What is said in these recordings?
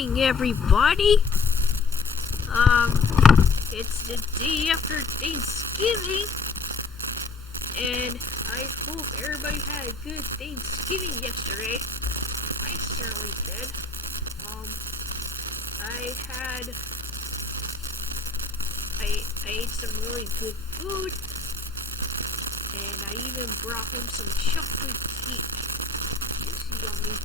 morning, everybody. It's the day after Thanksgiving, and I hope everybody had a good Thanksgiving yesterday. I certainly did. I ate some really good food, and I even brought home some chocolate cake. It's yummy.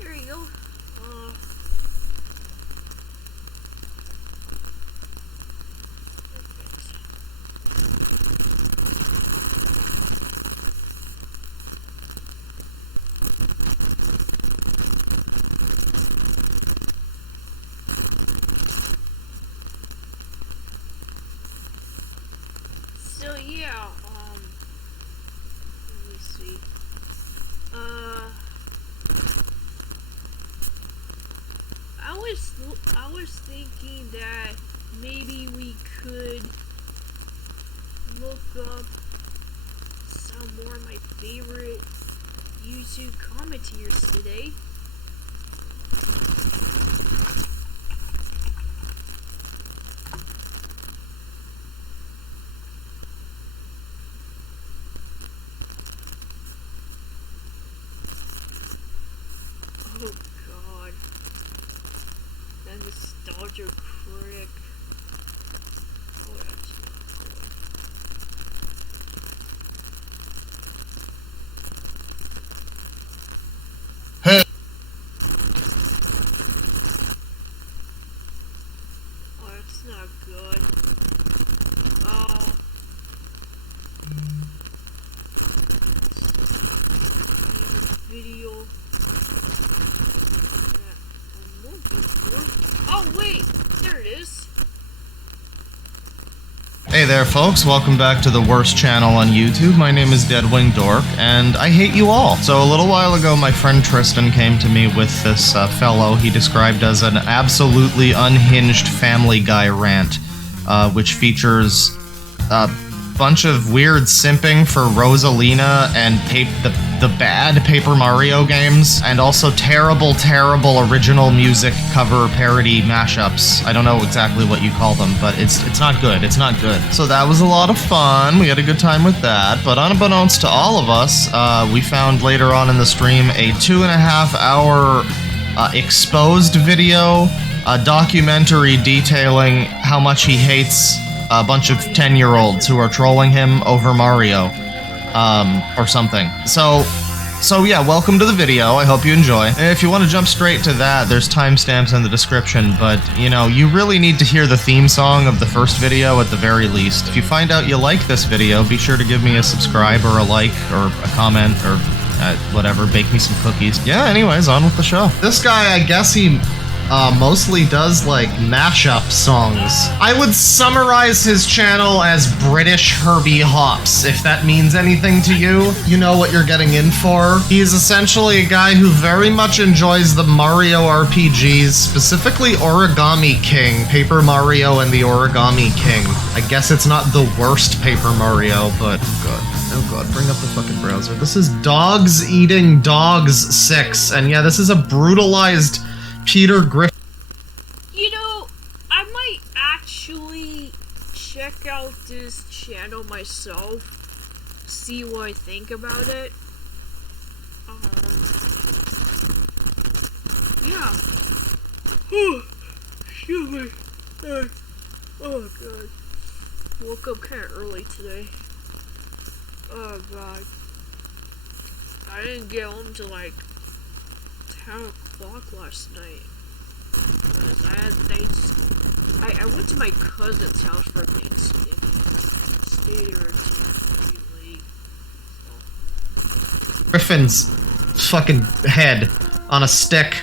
There you go. So yeah, let me see. I was thinking that maybe we could look up some more of my favorite YouTube commentators today. Oh God. That nostalgia crick. Oh, that's not good. Hey. Oh, that's not good. Oh. Video. Oh wait, there it is. Hey there folks, welcome back to the worst channel on YouTube. My name is DeadwingDork, and I hate you all. So a little while ago, my friend Tristan came to me with this fellow he described as an absolutely unhinged Family Guy rant, which features a bunch of weird simping for Rosalina and the bad Paper Mario games, and also terrible original music cover parody mashups. I don't know exactly what you call them, but it's not good. It's not good. So that was a lot of fun. We had a good time with that, but unbeknownst to all of us, we found later on in the stream a 2.5 hour exposed video, a documentary detailing how much he hates a bunch of 10-year-olds who are trolling him over Mario, or something. So yeah, welcome to the video. I hope you enjoy. And if you want to jump straight to that, there's timestamps in the description, but, you know, you really need to hear the theme song of the first video at the very least. If you find out you like this video, be sure to give me a subscribe or a like or a comment or whatever, bake me some cookies. Yeah, anyways, on with the show. This guy, I guess he mostly does like mashup songs. I would summarize his channel as British Herbie Hops, if that means anything to you. You know what you're getting in for. He's essentially a guy who very much enjoys the Mario RPGs, specifically Origami King, Paper Mario and the Origami King. I guess it's not the worst Paper Mario, but oh god, bring up the fucking browser. This is Dogs Eating Dogs 6, and yeah, this is a brutalized Peter Griffin. You know, I might actually check out this channel myself, see what I think about it. Yeah. Excuse me. Oh god. Woke up kinda early today. Oh god. I didn't get home till like 10 o'clock last night. Because I had I went to my cousin's house for Thanksgiving. Stayed there until pretty late. So. Griffin's fucking head on a stick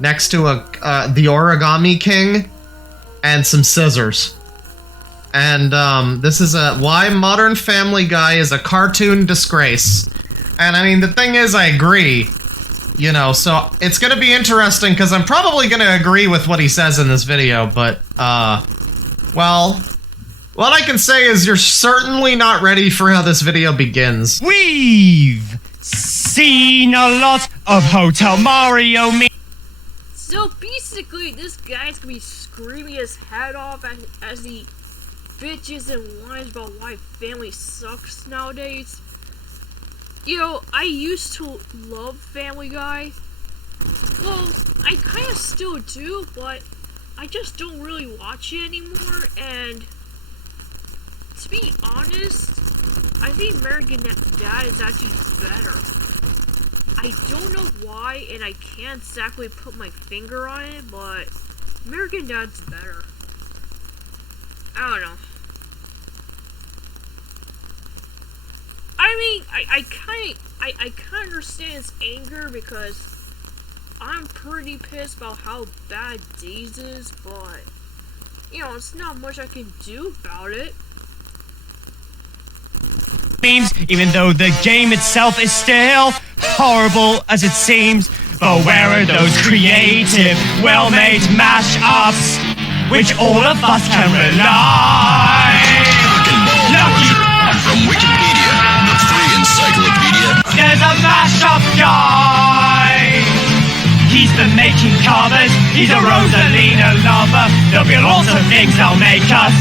next to the Origami King and some scissors. And this is why Modern Family Guy is a cartoon disgrace. And I mean, the thing is, I agree. You know, so it's gonna be interesting because I'm probably gonna agree with what he says in this video, but well, what I can say is you're certainly not ready for how this video begins. We've seen a lot of Hotel Mario So basically, this guy's gonna be screaming his head off as he bitches and whines about why family sucks nowadays. You know, I used to love Family Guy. Well, I kind of still do, but I just don't really watch it anymore, and to be honest, I think American Dad is actually better. I don't know why, and I can't exactly put my finger on it, but American Dad's better. I don't know. I mean, I kind of understand his anger because I'm pretty pissed about how bad Days is, but, you know, it's not much I can do about it. memes, even though the game itself is still horrible as it seems. But where are those creative, well-made mashups, which all of us can rely? Lucky from Wikipedia, the free encyclopedia. There's a mashup guy. He's been making covers. He's a Rosalina lover. There'll be lots of things that'll make us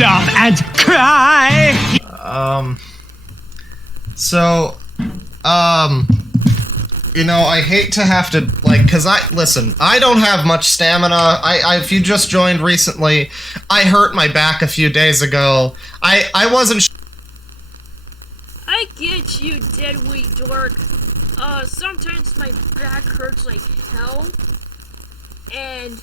laugh and cry. You know, I hate to have to, like, cause listen, I don't have much stamina. if you just joined recently, I hurt my back a few days ago. I wasn't I get you, DeadwingDork. Sometimes my back hurts like hell, and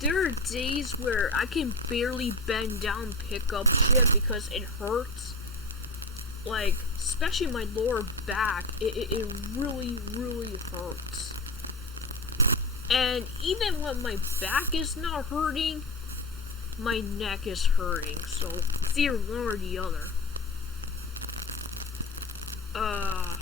there are days where I can barely bend down and pick up shit because it hurts. Like, especially my lower back, it really, really hurts. And even when my back is not hurting, my neck is hurting, so it's either one or the other. Oh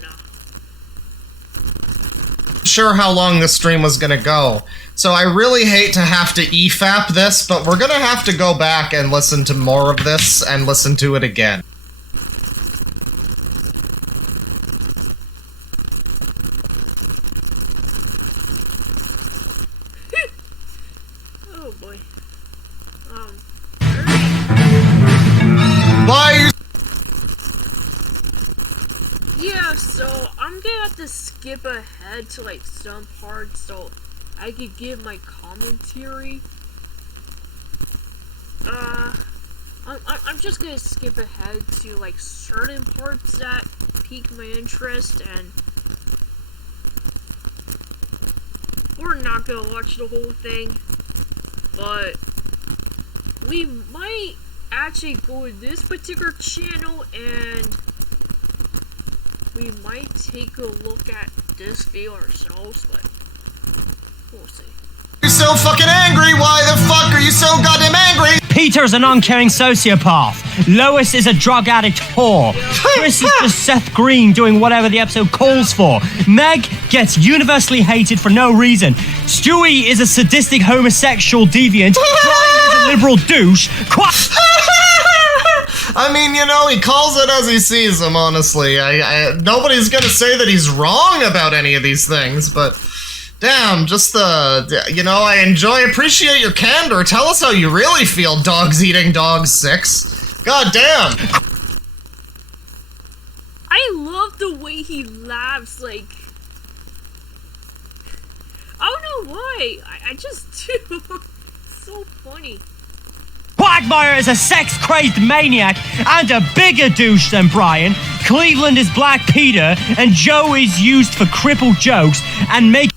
no. sure how long this stream was gonna go. So I really hate to have to EFAP this, but we're gonna have to go back and listen to more of this and listen to it again. Oh boy. Bye! Yeah, so I'm gonna have to skip ahead to like some parts so I could give my commentary. I'm just gonna skip ahead to like certain parts that pique my interest, and we're not gonna watch the whole thing, but we might actually go to this particular channel and we might take a look at this video ourselves, but we'll see. You're so fucking angry. Why the fuck are you so goddamn angry? Peter's an uncaring sociopath. Lois is a drug addict whore. Chris is just Seth Green doing whatever the episode calls for. Meg gets universally hated for no reason. Stewie is a sadistic homosexual deviant. Brian is a liberal douche. I mean, you know, he calls it as he sees them, honestly. Nobody's gonna say that he's wrong about any of these things, but damn, just appreciate your candor. Tell us how you really feel, Dogs Eating Dogs 6. God damn. I love the way he laughs, like, I don't know why, I just do. It's so funny. Quagmire is a sex-crazed maniac and a bigger douche than Brian. Cleveland is Black Peter, and Joe is used for crippled jokes and make.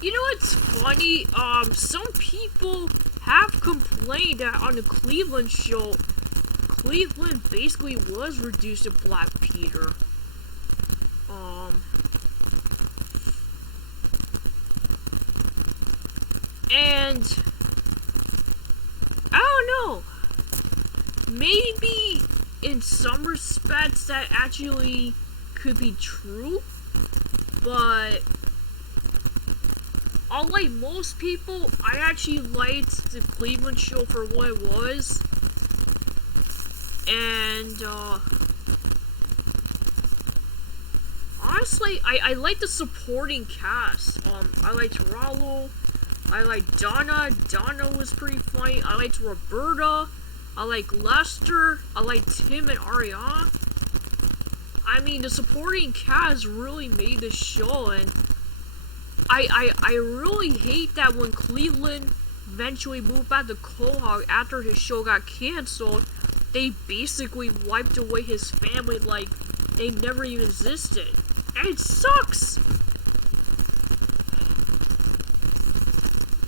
You know what's funny? Some people have complained that on the Cleveland show, Cleveland basically was reduced to Black Peter. And I don't know. Maybe in some respects that actually could be true, but unlike most people, I actually liked the Cleveland show for what it was. And honestly, I like the supporting cast. I liked Rollo. I liked Donna. Donna was pretty funny. I liked Roberta. I liked Lester. I liked Tim and Ariana. I mean, the supporting cast really made the show, and I really hate that when Cleveland eventually moved back to Quahog after his show got canceled, they basically wiped away his family like they never even existed. And it sucks!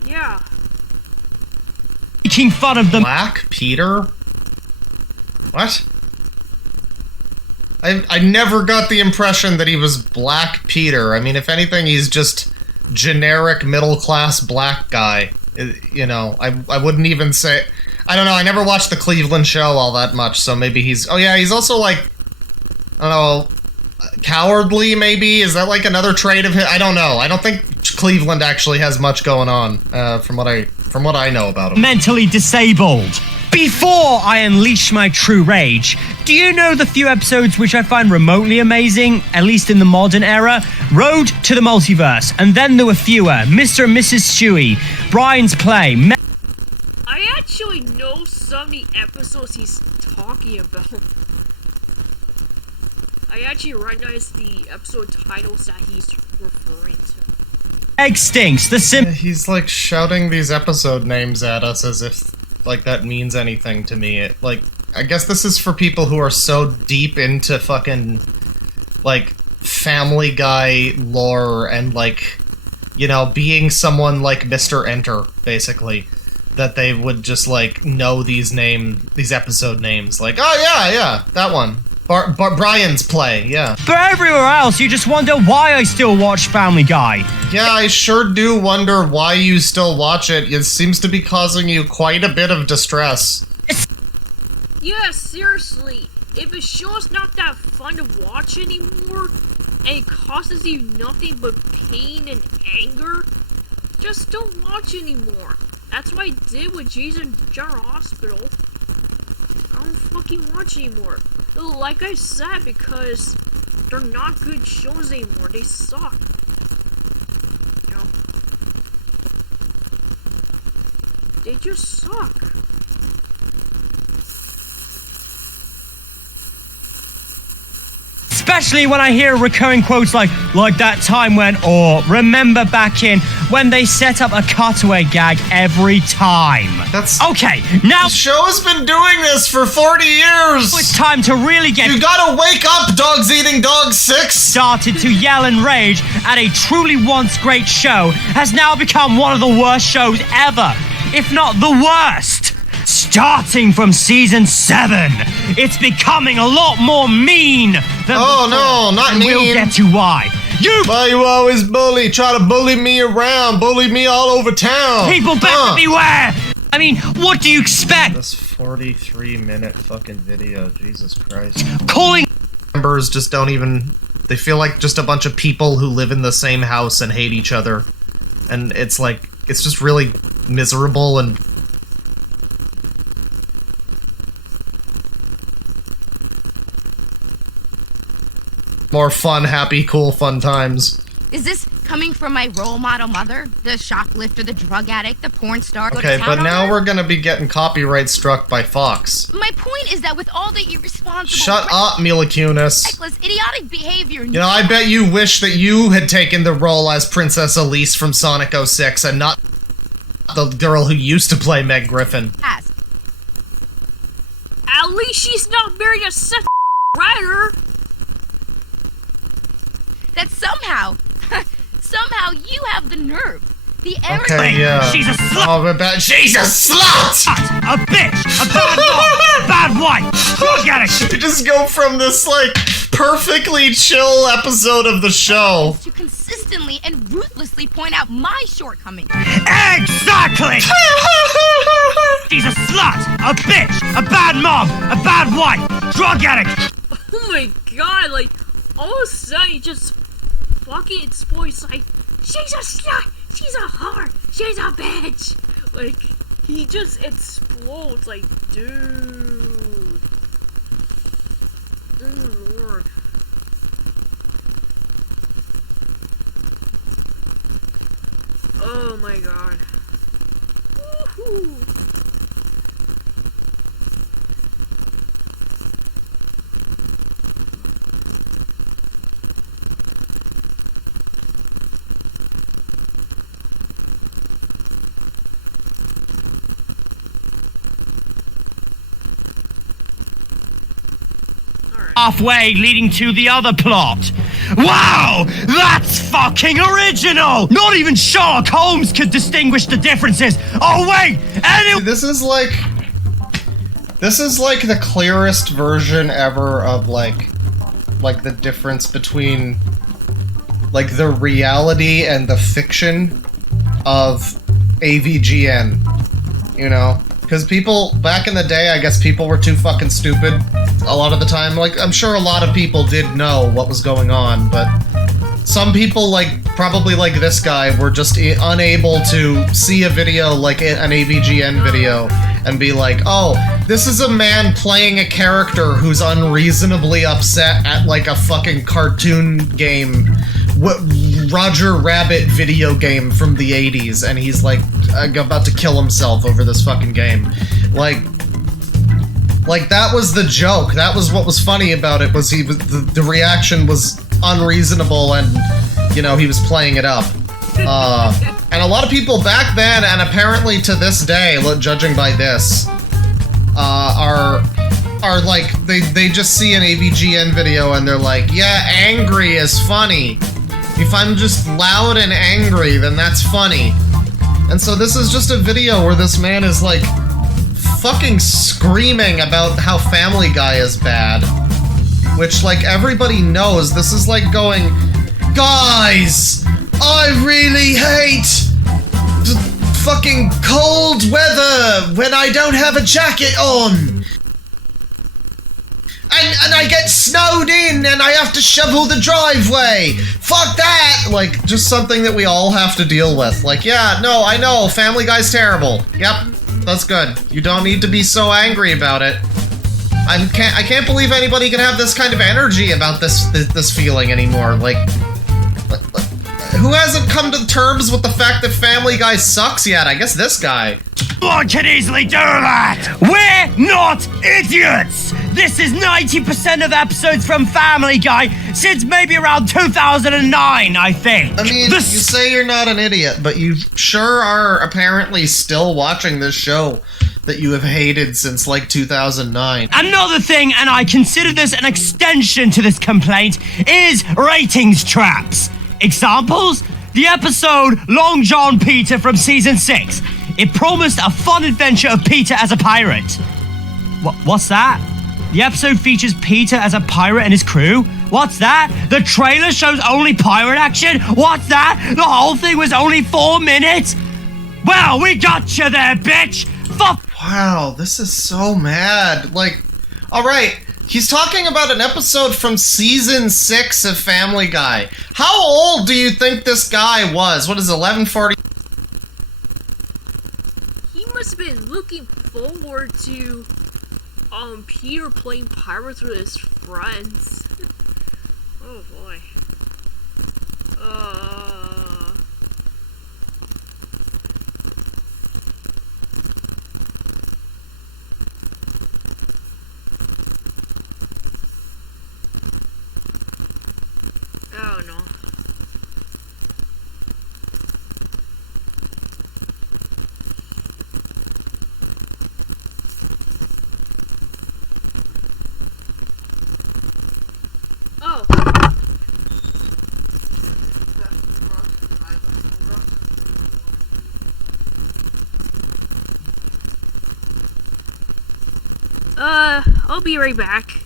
Yeah. Making fun of them. Black Peter? What? I never got the impression that he was Black Peter. I mean, if anything, he's just generic middle-class black guy. You know, I wouldn't even say... I don't know, I never watched the Cleveland show all that much, so maybe he's... Oh yeah, he's also like... I don't know... Cowardly, maybe? Is that like another trait of his? I don't know. I don't think Cleveland actually has much going on, from what I know about him. Mentally disabled. Before I unleash my true rage, do you know the few episodes which I find remotely amazing, at least in the modern era? Road to the Multiverse, and then there were fewer. Mr. and Mrs. Stewie, Brian's Play. I actually know some of the episodes he's talking about. I actually recognize the episode titles that he's referring to. Egg Stinks, the He's like shouting these episode names at us as if like that means anything to me. I guess this is for people who are so deep into fucking like Family Guy lore and like, you know, being someone like Mr. Enter, basically, that they would just like know these episode names. Like, oh yeah, that one. Brian's Play, yeah. For everywhere else, you just wonder why I still watch Family Guy. Yeah, I sure do wonder why you still watch it. It seems to be causing you quite a bit of distress. Yeah, seriously. If a show's not that fun to watch anymore, and it causes you nothing but pain and anger, just don't watch anymore. That's what I did with Jason General Hospital. I don't fucking watch anymore. Like I said, because they're not good shows anymore. They suck. You know? They just suck. Especially when I hear recurring quotes like that time when, or remember back in, when they set up a cutaway gag every time. That's... Okay, now... The show has been doing this for 40 years! It's time to really get... You gotta wake up, Dogs Eating Dogs 6! Started to yell and rage at a truly once great show has now become one of the worst shows ever, if not the worst. Starting from season 7, it's becoming a lot more mean than Oh, before, no, not and mean. we'll get to why. Why you always try to bully me around, bully me all over town? People better beware! I mean, what do you expect? This 43-minute fucking video, Jesus Christ. Calling Members just don't even... They feel like just a bunch of people who live in the same house and hate each other. And it's like, it's just really miserable and... more fun, happy, cool, fun times. Is this coming from my role model mother? The shoplifter, the drug addict, the porn star? Okay, but now we're gonna be getting copyright struck by Fox. My point is that with all the irresponsible... Shut up, Mila Kunis. reckless, idiotic behavior... You know, I bet you wish that you had taken the role as Princess Elise from Sonic 06 and not the girl who used to play Meg Griffin. Ask. At least she's not married to Seth Ryder. That somehow you have the nerve, the arrogance... Okay, yeah. She's a slut! Oh, but she's a slut! A bitch! A bad mom! A bad wife! Drug addict! You just go from this, like, perfectly chill episode of the show. to consistently and ruthlessly point out my shortcomings. Exactly! She's a slut! A bitch! A bad mom! A bad wife! Drug addict! Oh my god, like, all of a sudden he just fucking explodes, like, she's a slut! She's a whore! She's a bitch! Like, he just explodes, like, dude. Oh lord. Oh my god. Woohoo! Halfway leading to the other plot. Wow! That's fucking original! Not even Sherlock Holmes could distinguish the differences. Oh wait! This is like the clearest version ever of like the difference between like the reality and the fiction of AVGN, you know? Because people, back in the day, I guess people were too fucking stupid a lot of the time. Like, I'm sure a lot of people did know what was going on, but some people, like, probably like this guy, were just unable to see a video like an AVGN video and be like, oh, this is a man playing a character who's unreasonably upset at, like, a fucking cartoon game, Roger Rabbit video game from the 80s, and he's, like, about to kill himself over this fucking game. Like, that was the joke. That was what was funny about it, was the reaction was unreasonable and, you know, he was playing it up. And a lot of people back then, and apparently to this day, judging by this, are like, they just see an AVGN video and they're like, yeah, angry is funny. If I'm just loud and angry, then that's funny. And so this is just a video where this man is like fucking screaming about how Family Guy is bad. Which, like, everybody knows. This is like going, guys, I really hate fucking cold weather when I don't have a jacket on. And I get snowed in and I have to shovel the driveway. Fuck that! Like, just something that we all have to deal with. Like, yeah, no, I know, Family Guy's terrible. Yep, that's good. You don't need to be so angry about it. I can't believe anybody can have this kind of energy about this feeling anymore. Like, who hasn't come to terms with the fact that Family Guy sucks yet? I guess this guy. One can easily do that! We're not idiots! This is 90% of episodes from Family Guy since maybe around 2009, I think. I mean, you say you're not an idiot, but you sure are apparently still watching this show that you have hated since, like, 2009. Another thing, and I consider this an extension to this complaint, is ratings traps. Examples? The episode Long John Peter from season 6. It promised a fun adventure of Peter as a pirate. What's that? The episode features Peter as a pirate and his crew? What's that? The trailer shows only pirate action? What's that? The whole thing was only 4 minutes? Well, we got you there, bitch! Fuck! Wow, this is so mad. Like, alright, he's talking about an episode from season 6 of Family Guy. How old do you think this guy was? What is it, 1140? He must have been looking forward to Peter playing pirates with his friends. Oh boy. Oh no. Oh. I'll be right back.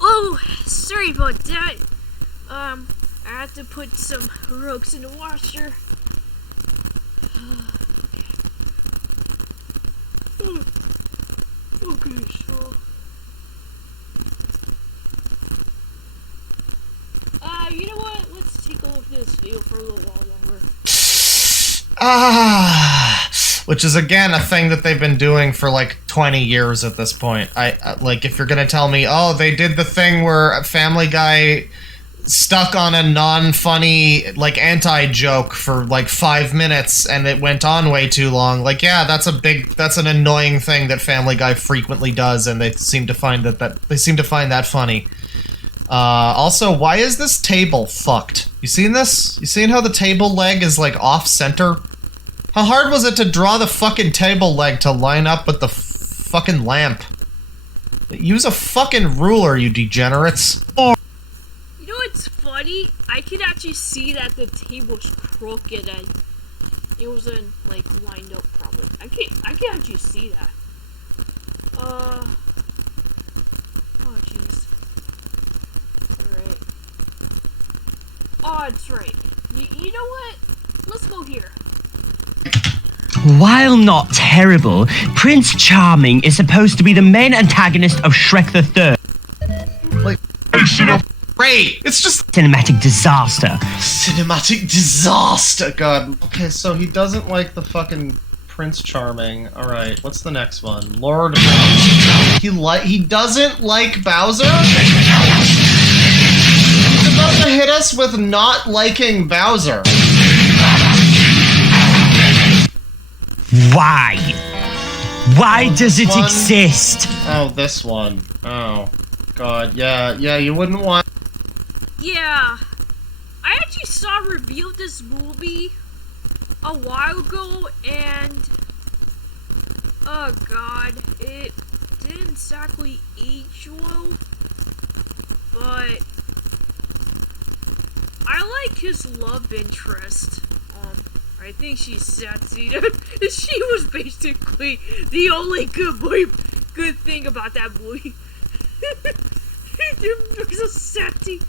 Oh, sorry about that. I had to put some rugs in the washer. Okay, so you know what? Let's take a look at this video for a little while longer. Which is again a thing that they've been doing for like 20 years at this point. I like, if you're gonna tell me, oh, they did the thing where Family Guy stuck on a non-funny, like, anti-joke for like 5 minutes and it went on way too long, like, yeah, that's an annoying thing that Family Guy frequently does, and they seem to find that funny. Also, why is this table fucked? You seen this? You seen how the table leg is like off-center? How hard was it to draw the fucking table leg to line up with the fucking lamp? Use a fucking ruler, you degenerates. You know what's funny? I could actually see that the table's crooked and it wasn't like lined up properly. I can actually see that. Oh jeez. Alright. Oh, it's right. You know what? Let's go here. While not terrible, Prince Charming is supposed to be the main antagonist of Shrek the Third. Like, great. It's just cinematic disaster. cinematic disaster. God. Okay, so he doesn't like the fucking Prince Charming. All right, what's the next one? Lord Bowser. He doesn't like Bowser. He's about to hit us with not liking Bowser. Why? Why does it one? exist? Oh, this one. Oh, God. Yeah, you wouldn't want. Yeah, I actually saw a review of this movie a while ago, and oh god, it didn't exactly age well, but I like his love interest. I think she's sexy. She was basically the only good thing about that movie. There's a sexy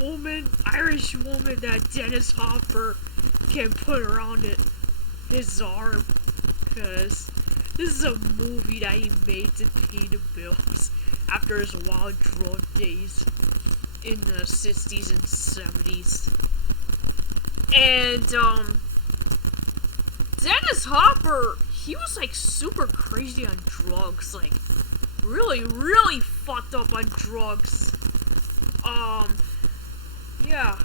woman, Irish woman that Dennis Hopper can put around his arm, because this is a movie that he made to pay the bills after his wild drug days in the 60s and 70s. And Dennis Hopper, he was like super crazy on drugs, like really fucked up on drugs. Yeah.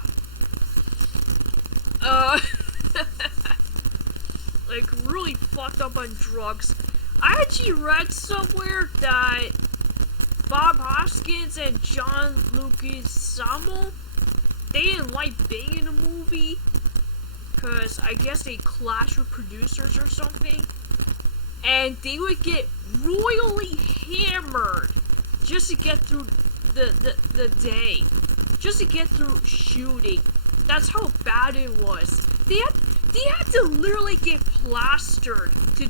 Like really fucked up on drugs. I actually read somewhere that Bob Hoskins and John Leguizamo, they didn't like being in the movie because I guess they clashed with producers or something, and they would get royally hammered just to get through the day, just to get through shooting. That's how bad it was. They had to literally get plastered to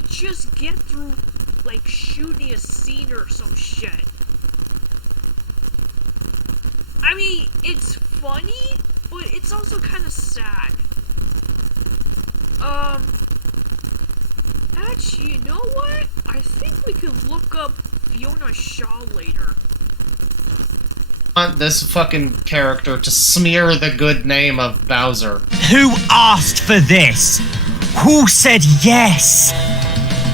just get through, like, shooting a scene or some shit. I mean, it's funny, but it's also kind of sad. Actually, you know what? I think we could look up Fiona Shaw later. Want this fucking character to smear the good name of Bowser. Who asked for this? Who said yes?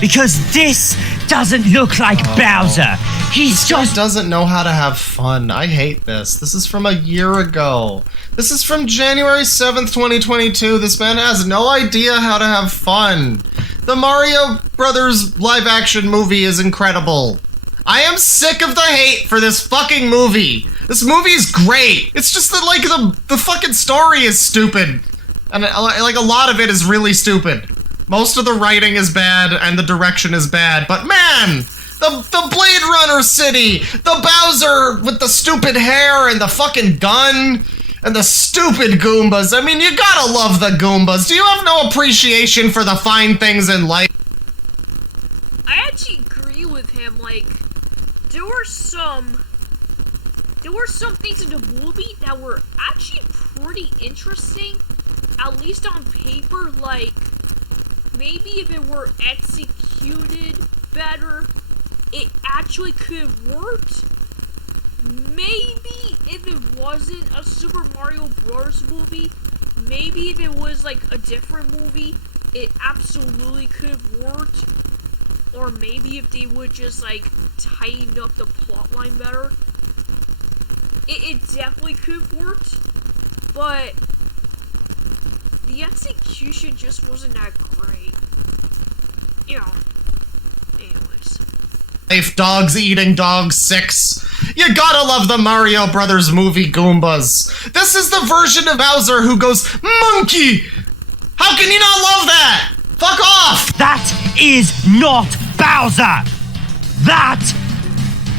Because this doesn't look like Bowser. He's He just... doesn't know how to have fun. I hate this. This is from a year ago. This is from January 7th, 2022. This man has no idea how to have fun. The Mario Brothers live-action movie is incredible. I am sick of the hate for this fucking movie. This movie is great. It's just that, like, the fucking story is stupid. And, like, a lot of it is really stupid. Most of the writing is bad, and the direction is bad, but man! The Blade Runner city! The Bowser with the stupid hair and the fucking gun! And the stupid Goombas! I mean, you gotta love the Goombas! Do you have no appreciation for the fine things in life? I actually agree with him, like, there were some things in the movie that were actually pretty interesting, at least on paper. Like, maybe if it were executed better, it actually could have worked. Maybe if it wasn't a Super Mario Bros. Movie, maybe if it was like a different movie, it absolutely could have worked. Or maybe if they would just like tighten up the plotline better, it definitely could have worked. But the execution just wasn't that great. You know. Anyways. Life Dogs Eating Dogs 6. You gotta love the Mario Brothers movie Goombas. This is the version of Bowser who goes, Monkey! How can you not love that? Fuck off! That is not Bowser! That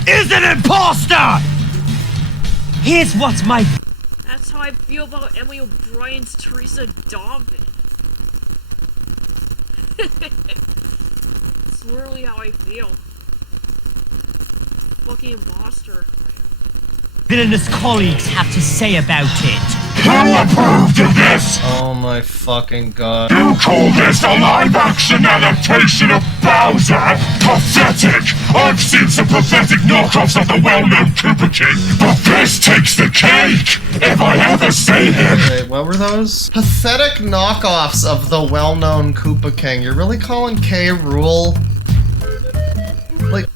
is an imposter! Here's what's my... That's how I feel about Emily O'Brien's Teresa Dobbin. It's literally how I feel. Fucking imposter. villainous colleagues have to say about it. Who approved of this? Oh my fucking god. You call this a live-action adaptation of Bowser? Pathetic! I've seen some pathetic knockoffs of the well-known Koopa King, but this takes the cake! If I ever see him! Wait, what were those? Pathetic knockoffs of the well-known Koopa King. You're really calling K. Rool? Like...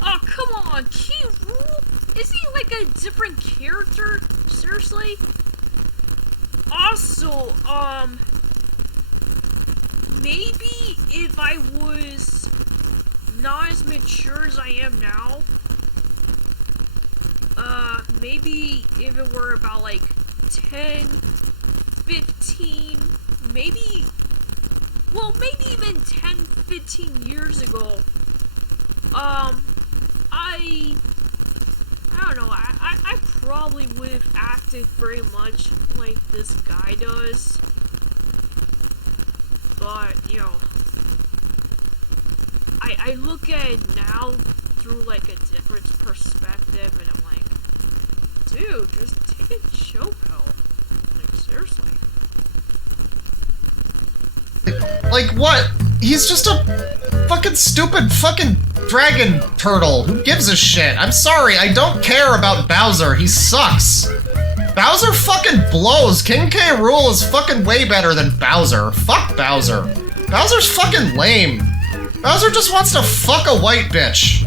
Oh, come on, K. Rool? Is he like a different character? Seriously? Also, maybe if I was not as mature as I am now, maybe if it were about like 10, 15, maybe even 10, 15 years ago, I don't know, I probably would have acted very much like this guy does. But, you know, I look at it now through like a different perspective, and I'm like, dude, just take a chill pill. Like, seriously. Like what? He's just a fucking stupid fucking dragon turtle. Who gives a shit? I'm sorry, I don't care about Bowser. He sucks. Bowser fucking blows. King K. Rool is fucking way better than Bowser. Fuck Bowser. Bowser's fucking lame. Bowser just wants to fuck a white bitch.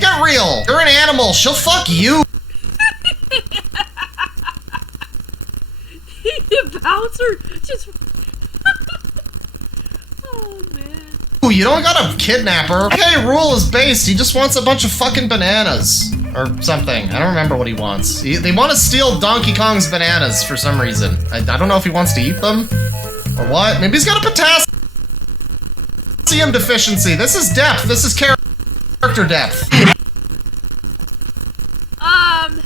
Get real. You're an animal. She'll fuck you. Bowser just... Oh, man. Ooh, you don't gotta kidnap her. K. Rool is based. He just wants a bunch of fucking bananas. Or something. I don't remember what he wants. They want to steal Donkey Kong's bananas for some reason. I don't know if he wants to eat them. Or what? Maybe he's got a potassium deficiency. This is depth. This is character depth. I'm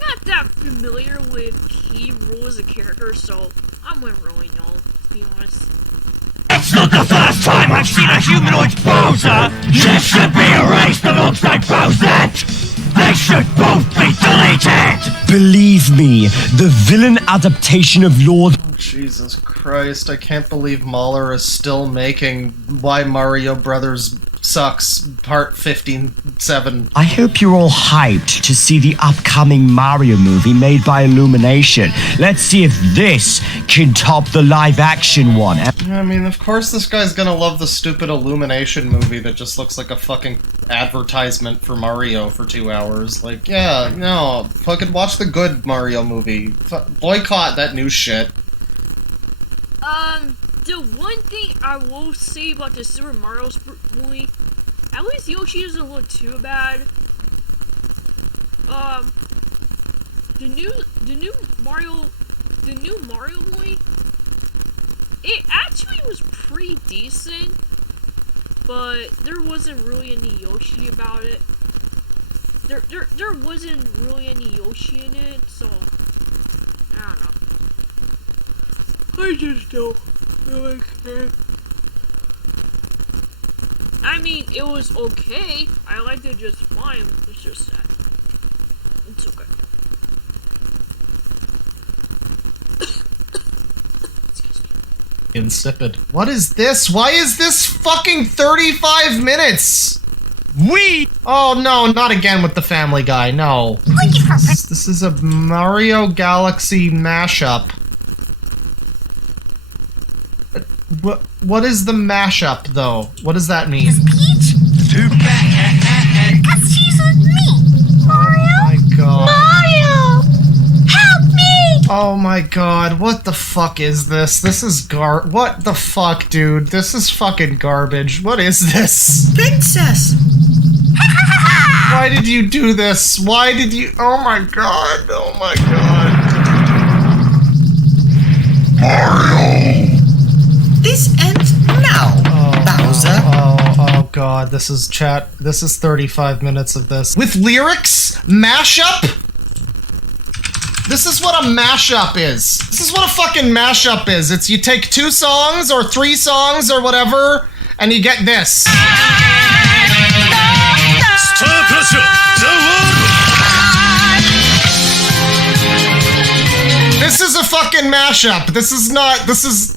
not that familiar with K. Rool as a character, so I wouldn't really know, to be honest. It's not the first time I've seen a humanoid Bowser! This should be a race that looks like Bowser! They should both be deleted! Believe me, the villain adaptation of Lord... Jesus Christ, I can't believe Mahler is still making Why Mario Brothers Sucks Part 57. I hope you're all hyped to see the upcoming Mario movie made by Illumination. Let's see if this can top the live-action one. I mean, of course this guy's gonna love the stupid Illumination movie that just looks like a fucking advertisement for Mario for 2 hours. Like, yeah, no, fucking watch the good Mario movie. Boycott that new shit. The one thing I will say about the Super Mario movie, at least Yoshi doesn't look too bad. The new Mario movie, it actually was pretty decent, but there wasn't really any Yoshi about it. There wasn't really any Yoshi in it, so I don't know. I just don't really care. I mean, it was okay. I liked it just fine. It's just that it's okay. Excuse me. Insipid. What is this? Why is this fucking 35 minutes? Oh no, not again with the Family Guy. No. This is a Mario Galaxy mashup. What is the mashup, though? What does that mean? Peach? Because she's with me. Mario? Oh my god. Mario! Help me! Oh my god, what the fuck is this? This is what the fuck, dude? This is fucking garbage. What is this? Princess! Why did you do this? Why did you... Oh my god, oh my god. Mario! This ends now, Bowser. Oh god, this is chat. This is 35 minutes of this. With lyrics? Mashup? This is what a mashup is. This is what a fucking mashup is. It's you take 2 songs or 3 songs or whatever, and you get this. This is a fucking mashup. This is not. This is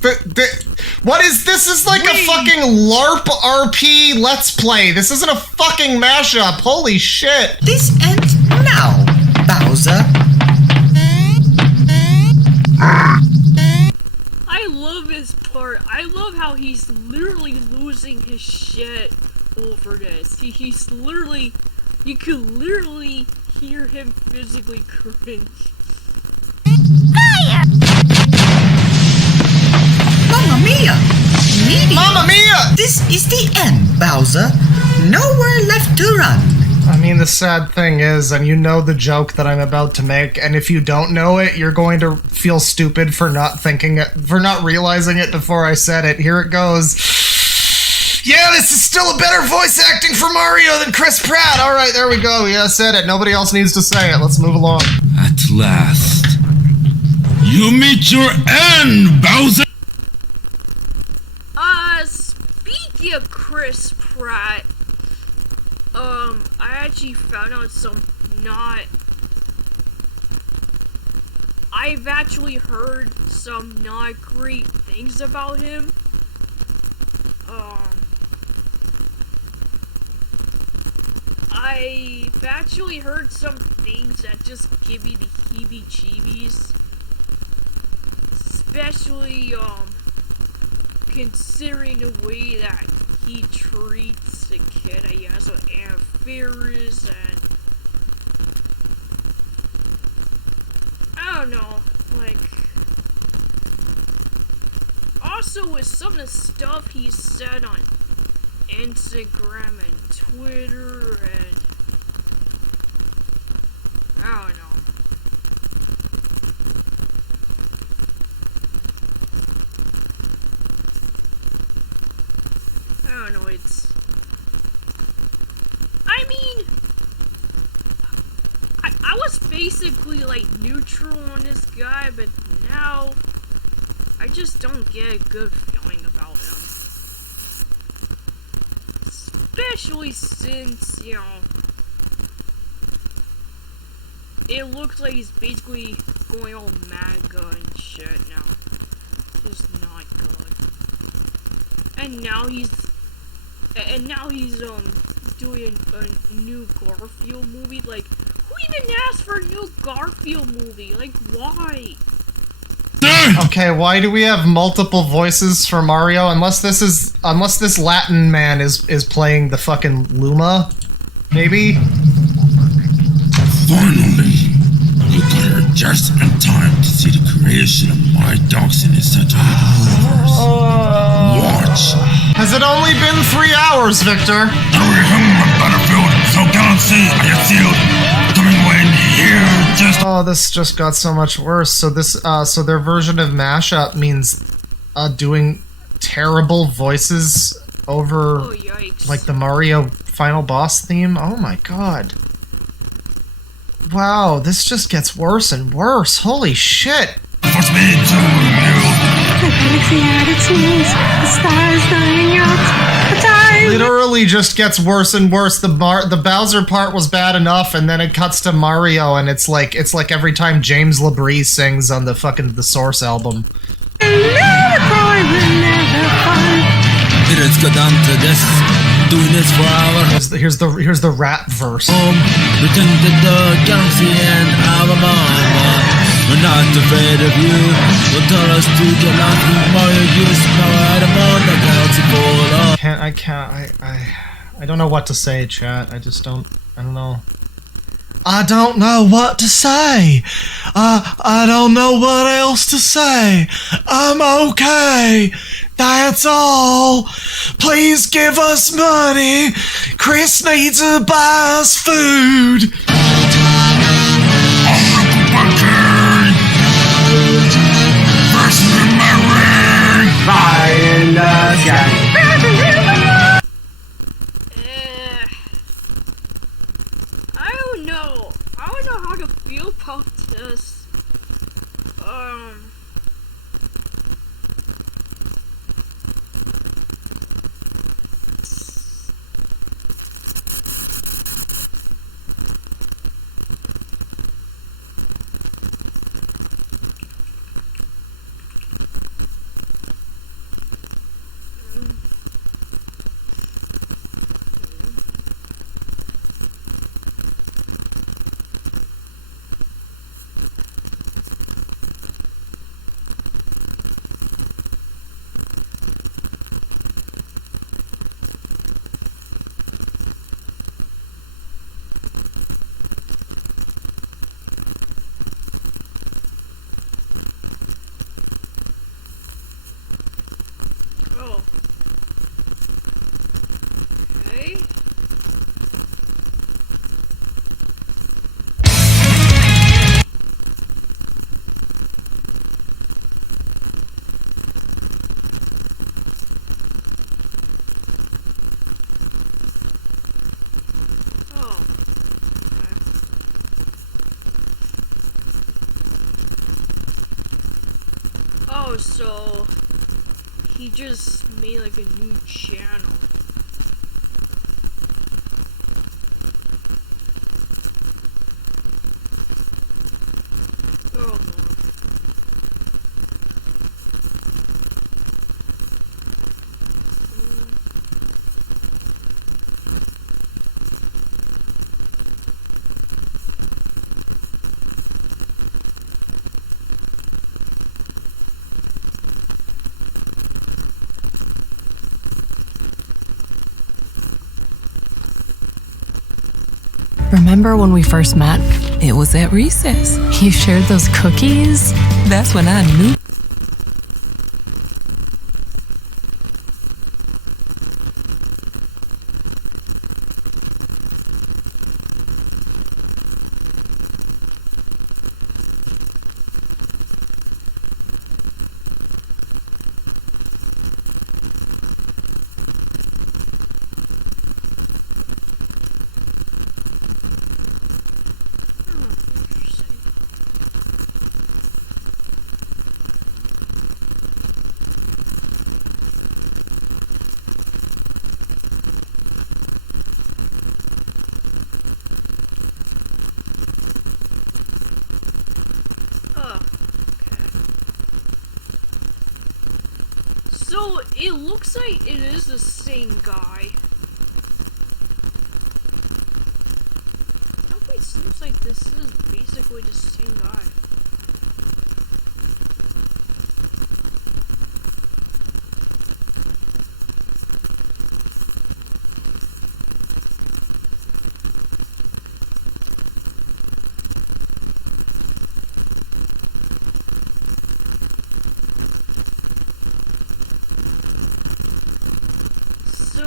what is this? Is like a fucking LARP RP Let's Play. This isn't a fucking mashup. Holy shit. This ends now, Bowser. I love this part. I love how he's literally losing his shit over this. He's literally, you could literally hear him physically cringe. Fire! Mamma mia! Meteor! Mamma mia! This is the end, Bowser. Nowhere left to run. I mean, the sad thing is, and you know the joke that I'm about to make, and if you don't know it, you're going to feel stupid for not thinking it, for not realizing it before I said it. Here it goes. Yeah, this is still a better voice acting for Mario than Chris Pratt. All right, there we go. Yeah, I said it. Nobody else needs to say it. Let's move along. At last, you meet your end, Bowser! Speaking of Chris Pratt, I actually found out I've actually heard some not great things about him. I've actually heard some things that just give me the heebie-jeebies. Especially, considering the way that he treats the kid I guess with Anna Faris, and I don't know, like, also with some of the stuff he said on Instagram and Twitter, and I don't know. I don't know, it's... I mean... I was basically, like, neutral on this guy, but now... I just don't get a good feeling about him. Especially since, you know... It looks like he's basically going all MAGA and shit now. It's not good. And now he's doing a new Garfield movie. Like, who even asked for a new Garfield movie? Like, why? Okay, why do we have multiple voices for Mario? Unless this Latin man is playing the fucking Luma, maybe? Finally, you got here just in time to see the creation of my dogs in its universe. Watch! Has it only been 3 hours, Victor? Hurry home, Battlefield, so Galaxy, I sealed. Coming when here, just... Oh, this just got so much worse. So this, so their version of mashup means, doing terrible voices over, Oh, yikes. like, the Mario final boss theme? Oh my god. Wow, this just gets worse and worse. Holy shit. Force me to you. Literally just gets worse and worse. The Bowser part was bad enough, and then it cuts to Mario, and it's like every time James LaBrie sings on the Source album. Let's go down to this. Doing this for hours. Here's the rap verse. Return to the galaxy and our mama. We're not afraid of you. Don't tell us to get lost. Mario, use power out of the galaxy full of. I don't know what to say, chat. I don't know. I don't know what to say. I don't know what else to say. I'm okay. That's all. Please give us money. Chris needs to buy us food. Fire in the sky. I don't know. I don't know how to feel about this. Okay. Oh. Okay. Oh, so he just made like a new channel. Oh no. Remember when we first met? It was at recess. You shared those cookies? That's when I knew. Oh, okay. So it looks like it is the same guy. It seems like this is basically the same guy. So,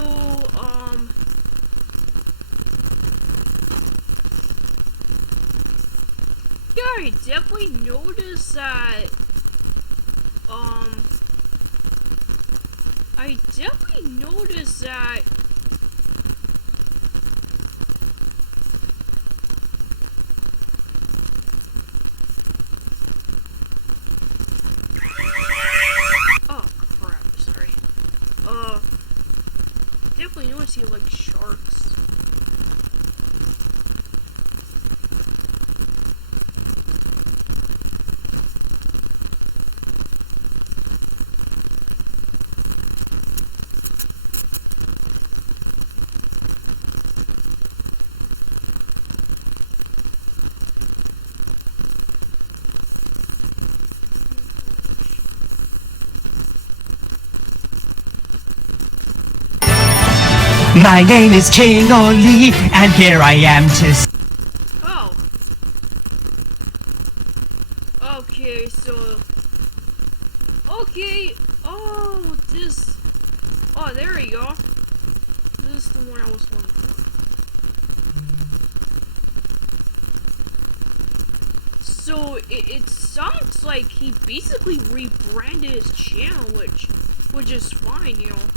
yeah, I definitely noticed that, I definitely noticed that, oh crap, sorry, definitely noticed he likes sharks. My name is King Oli, and here I am to... Oh. Okay, so... Okay, oh, this... Oh, there we go. This is the one I was looking for. So, it sounds like he basically rebranded his channel, which is fine, you know.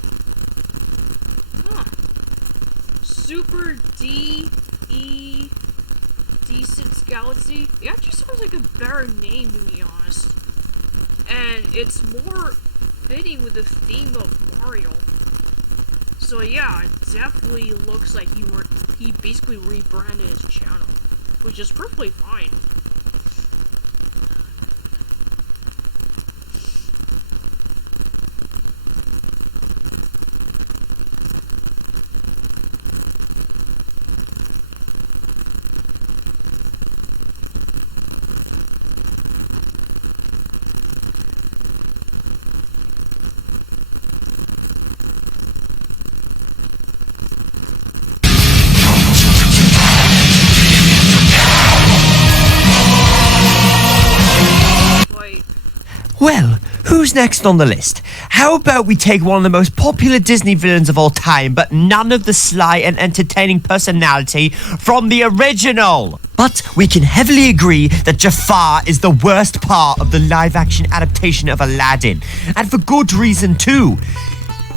Huh. Super D6 Galaxy. It actually sounds like a better name, to be honest. And it's more fitting with the theme of Mario. So yeah, it definitely looks like he basically rebranded his channel, which is perfectly fine. who's next on the list? How about we take one of the most popular Disney villains of all time, but none of the sly and entertaining personality from the original? But we can heavily agree that Jafar is the worst part of the live-action adaptation of Aladdin, and for good reason too.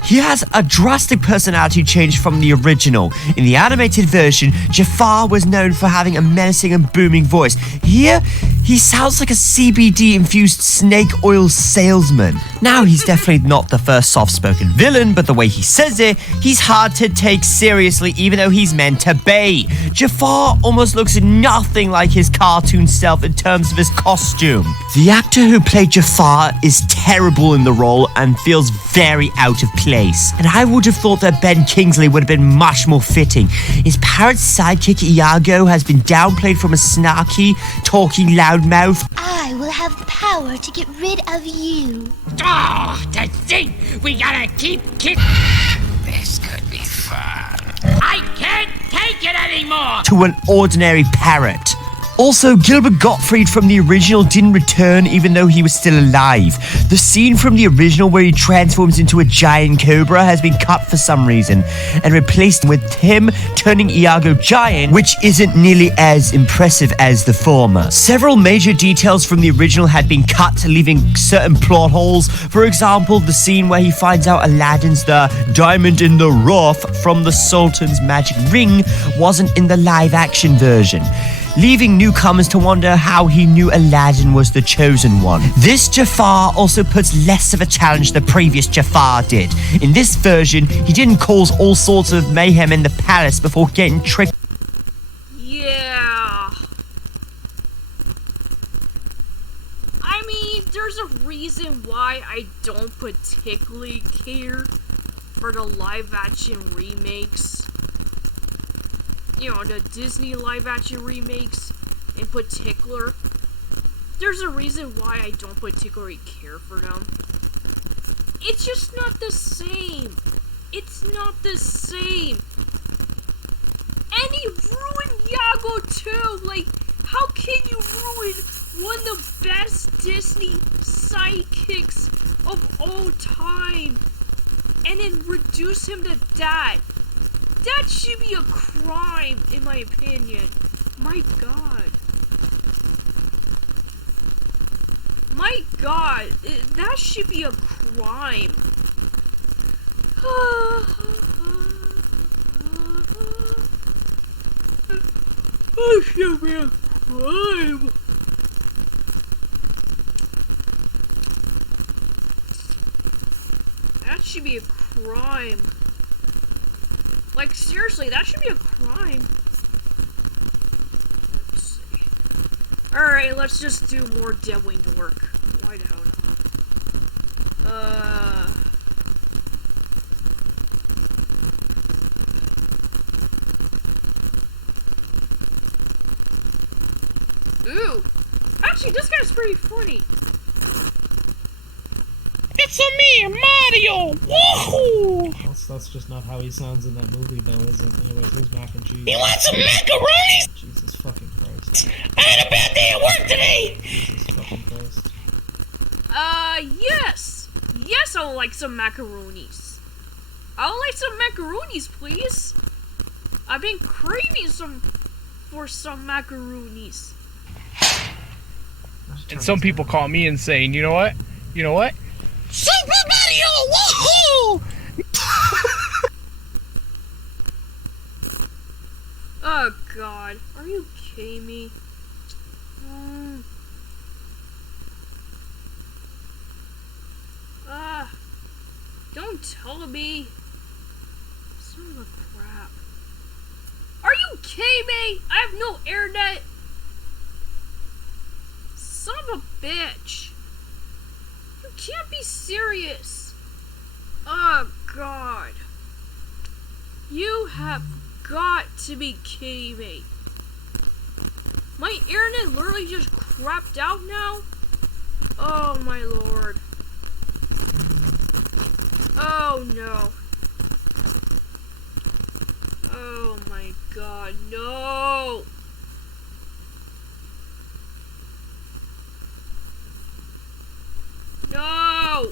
He has a drastic personality change from the original. In the animated version, Jafar was known for having a menacing and booming voice. Here, he sounds like a CBD-infused snake oil salesman. Now, he's definitely not the first soft-spoken villain, but the way he says it, he's hard to take seriously even though he's meant to be. Jafar almost looks nothing like his cartoon self in terms of his costume. The actor who played Jafar is terrible in the role and feels very out of place. And I would have thought that Ben Kingsley would have been much more fitting. His parrot sidekick Iago has been downplayed from a snarky, talking loudmouth. I will have power to get rid of you. Oh, to think we gotta keep kid. This could be fun. I can't take it anymore. To an ordinary parrot. Also, Gilbert Gottfried from the original didn't return even though he was still alive. The scene from the original where he transforms into a giant cobra has been cut for some reason and replaced with him turning Iago giant, which isn't nearly as impressive as the former. Several major details from the original had been cut, leaving certain plot holes. For example, the scene where he finds out Aladdin's the diamond in the rough from the Sultan's magic ring wasn't in the live-action version, leaving newcomers to wonder how he knew Aladdin was the chosen one. This Jafar also puts less of a challenge the previous Jafar did. In this version, he didn't cause all sorts of mayhem in the palace before getting tricked. Yeah. I mean, there's a reason why I don't particularly care for the live-action remakes. You know, the Disney live-action remakes in particular. There's a reason why I don't particularly care for them. It's just not the same. It's not the same. And he ruined Iago too. Like, how can you ruin one of the best Disney sidekicks of all time and then reduce him to that? That should be a crime, in my opinion. My God. My God, that should be a crime. That should be a crime. That should be a crime. Like, seriously, that should be a crime. Let's see. Alright, let's just do more DeadwingDork. Why the hell not? Ooh! Actually, this guy's pretty funny. It's a me, Mario! Woohoo! That's just not how he sounds in that movie, though, is it? Anyways, here's mac and cheese. You want some macaroni? Jesus fucking Christ. I had a bad day at work today! Jesus fucking Christ. Yes! Yes, I would like some macaronis. I would like some macaronis, please. I've been craving for some macaronis. And some people call me insane. You know what? You know what? Super Mario! Woohoo! Oh God, are you kidding me? Don't tell me. Son of a crap. Are you kidding me? I have no internet. Son of a bitch. You can't be serious. Oh God. You have got to be kidding me. My internet literally just crapped out now? Oh my lord. Oh no. Oh my God, no! No!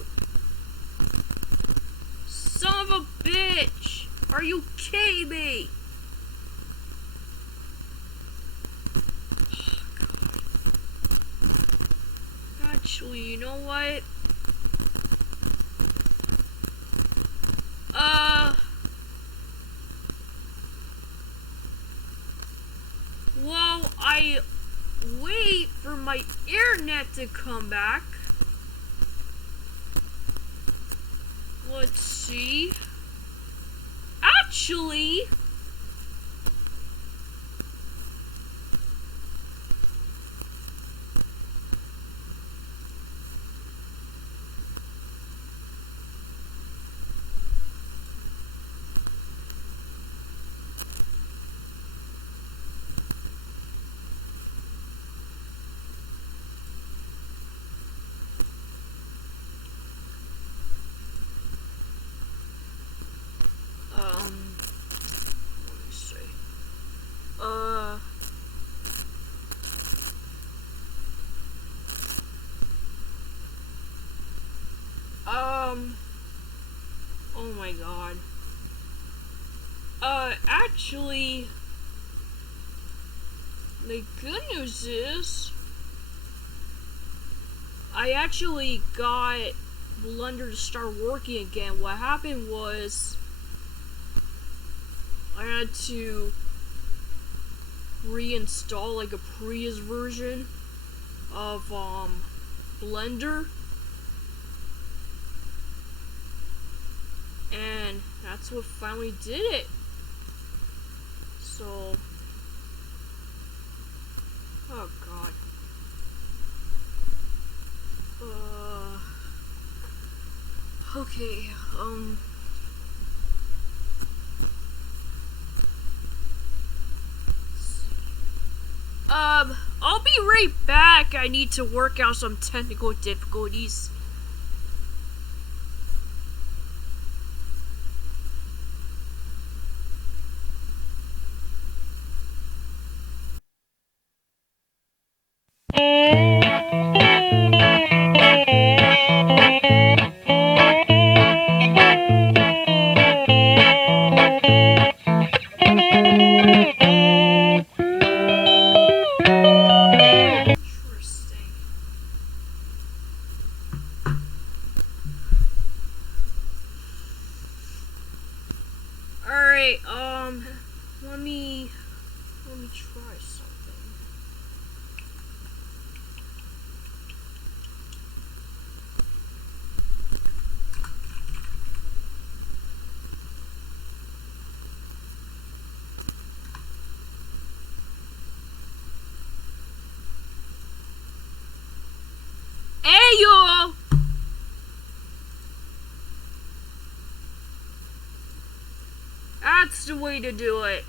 you kidding me? Actually, you know what? While I wait for my internet to come back, let's see. Actually, let me see. Oh my god. Actually, the good news is, I actually got Blender to start working again. What happened was, I had to reinstall like a previous version of Blender, and that's what finally did it. So, oh god. Okay, I'll be right back. I need to work out some technical difficulties. Alright, let me try something. Hey, y'all! That's the way to do it.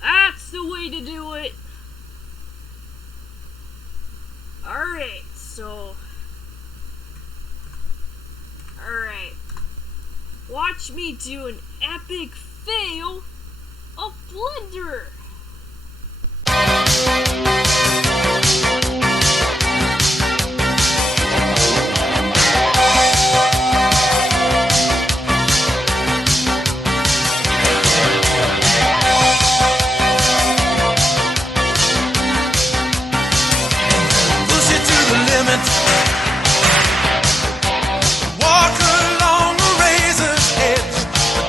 That's the way to do it. Alright, so. Alright. Watch me do an epic fail of Blender.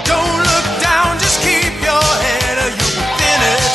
Don't look down, just keep your head or you'll be finished.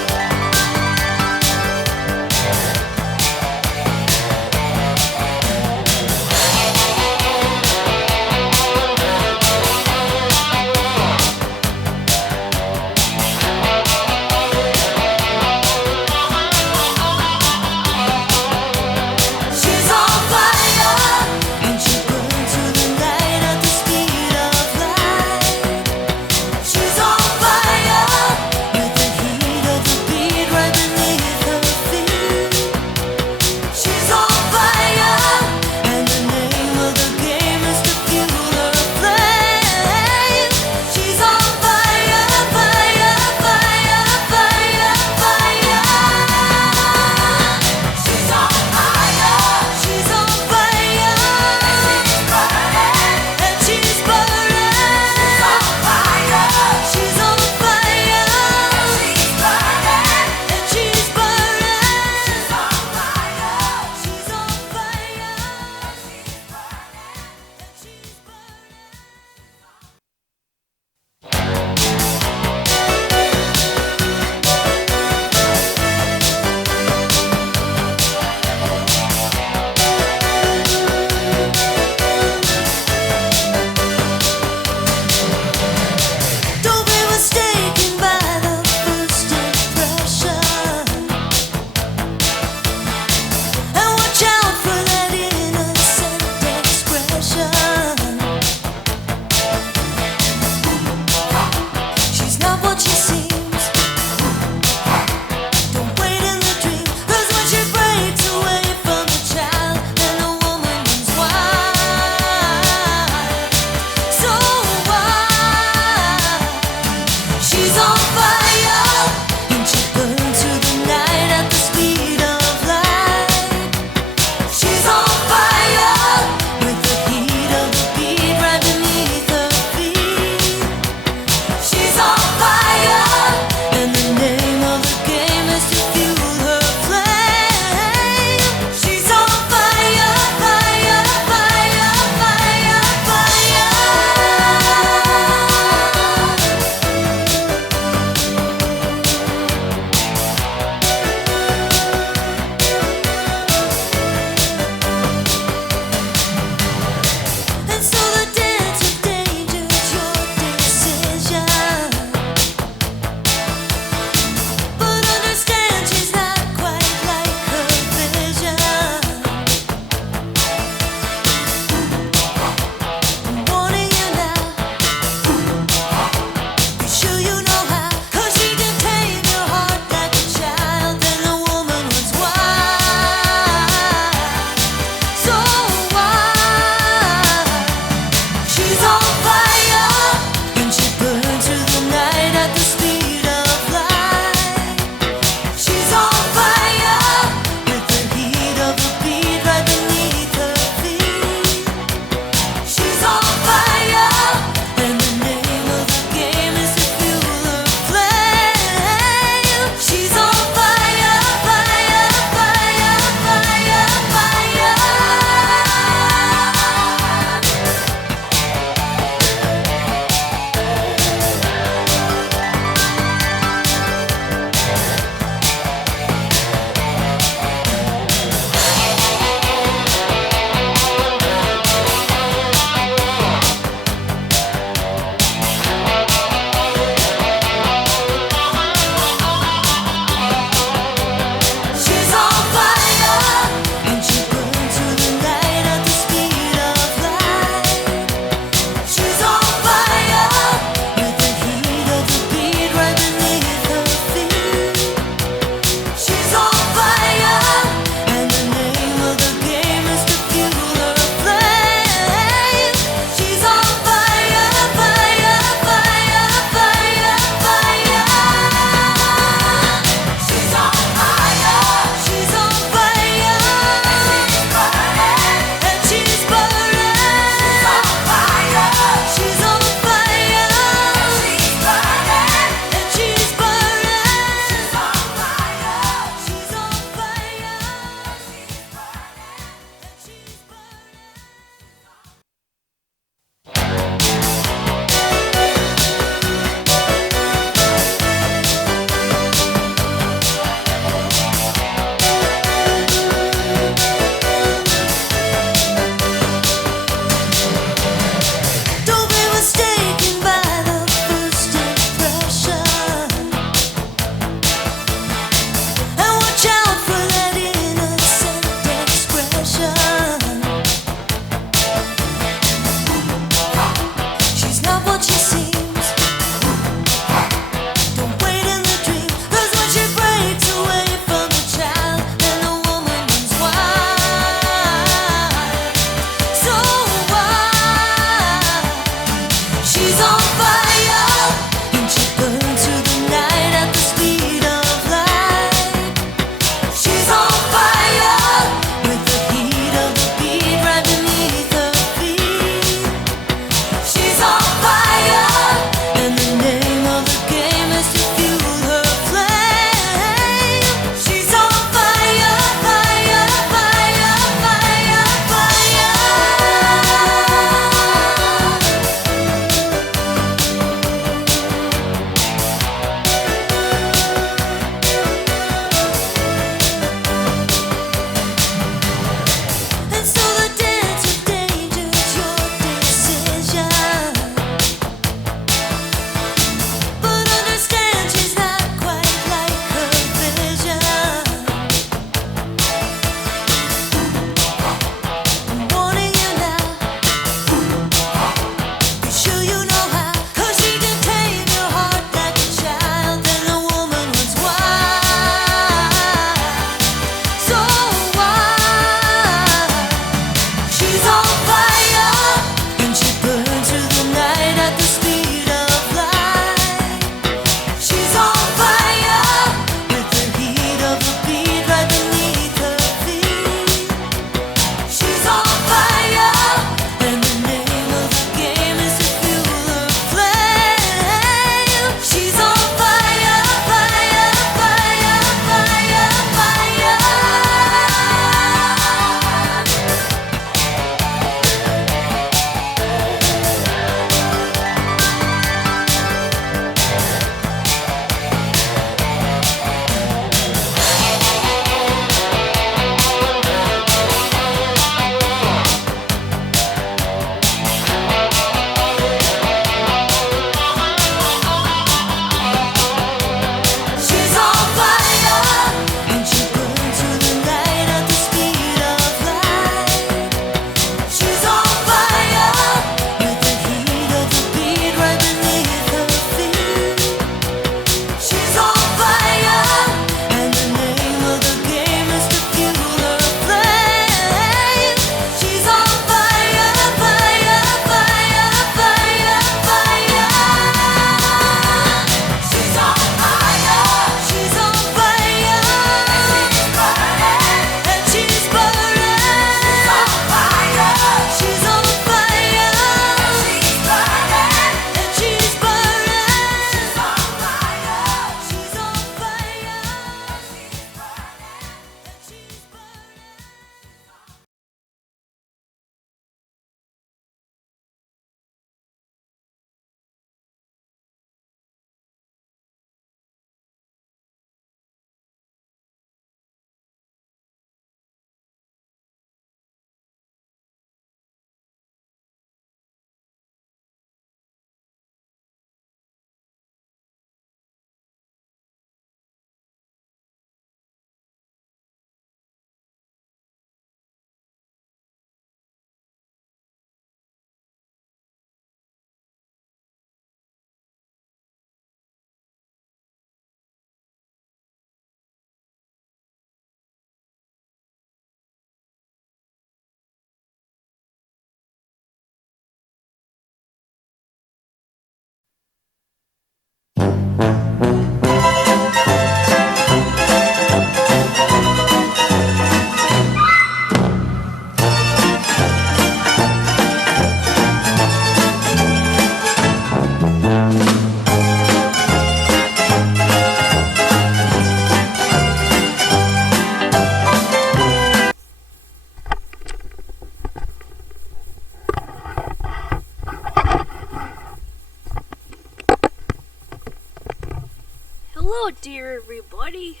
Hello, dear everybody.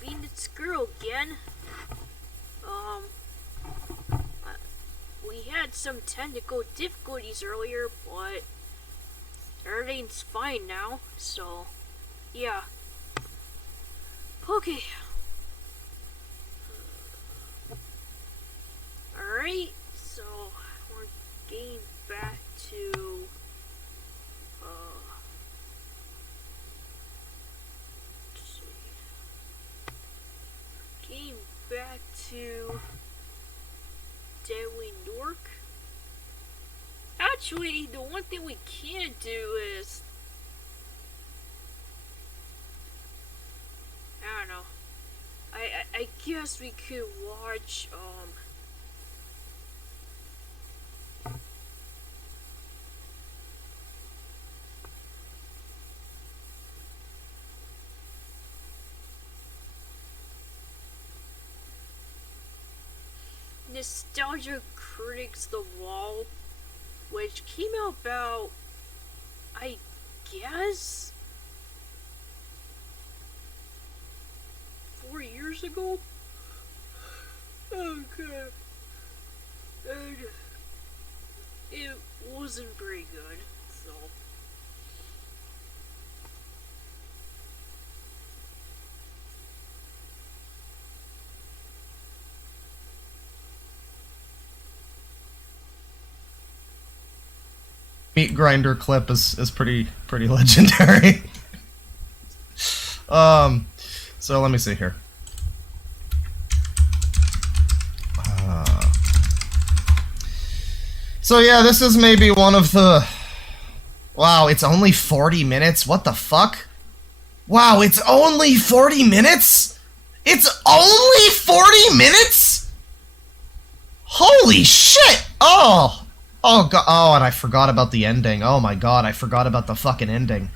Being this girl again. We had some technical difficulties earlier, but everything's fine now, so, yeah. Okay. Alright, so, we're getting back to, let's see. Getting back to DeadwingDork. Actually, the one thing we can do is, I don't know. I guess we could watch Nostalgia Critics The Wall, which came out about, I guess, 4 years ago? Okay. And it wasn't very good, so. Meat grinder clip is pretty legendary. So let me see here. So yeah, this is maybe one of the... Wow, it's only 40 minutes? What the fuck? Wow, it's only 40 minutes? It's only 40 minutes? Holy shit! Oh god, oh, and I forgot about the ending. Oh my god, I forgot about the fucking ending.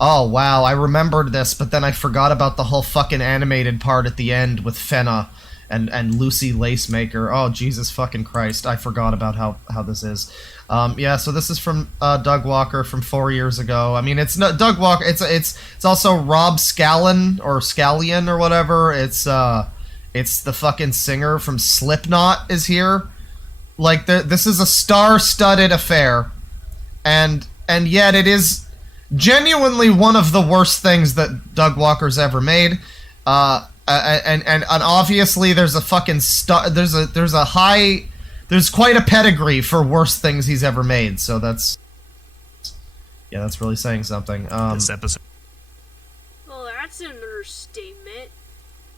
Oh wow, I remembered this, but then I forgot about the whole fucking animated part at the end with Fenna and Lucy Lacemaker. Oh Jesus fucking Christ, I forgot about how this is. Yeah, so this is from Doug Walker from 4 years ago. I mean, it's not Doug Walker. It's also Rob Scallon or Scallion or whatever. It's the fucking singer from Slipknot is here. Like, this is a star-studded affair, and yet it is genuinely one of the worst things that Doug Walker's ever made. And obviously there's a fucking there's quite a pedigree for worst things he's ever made. So that's really saying something. This episode. Well, that's an understatement.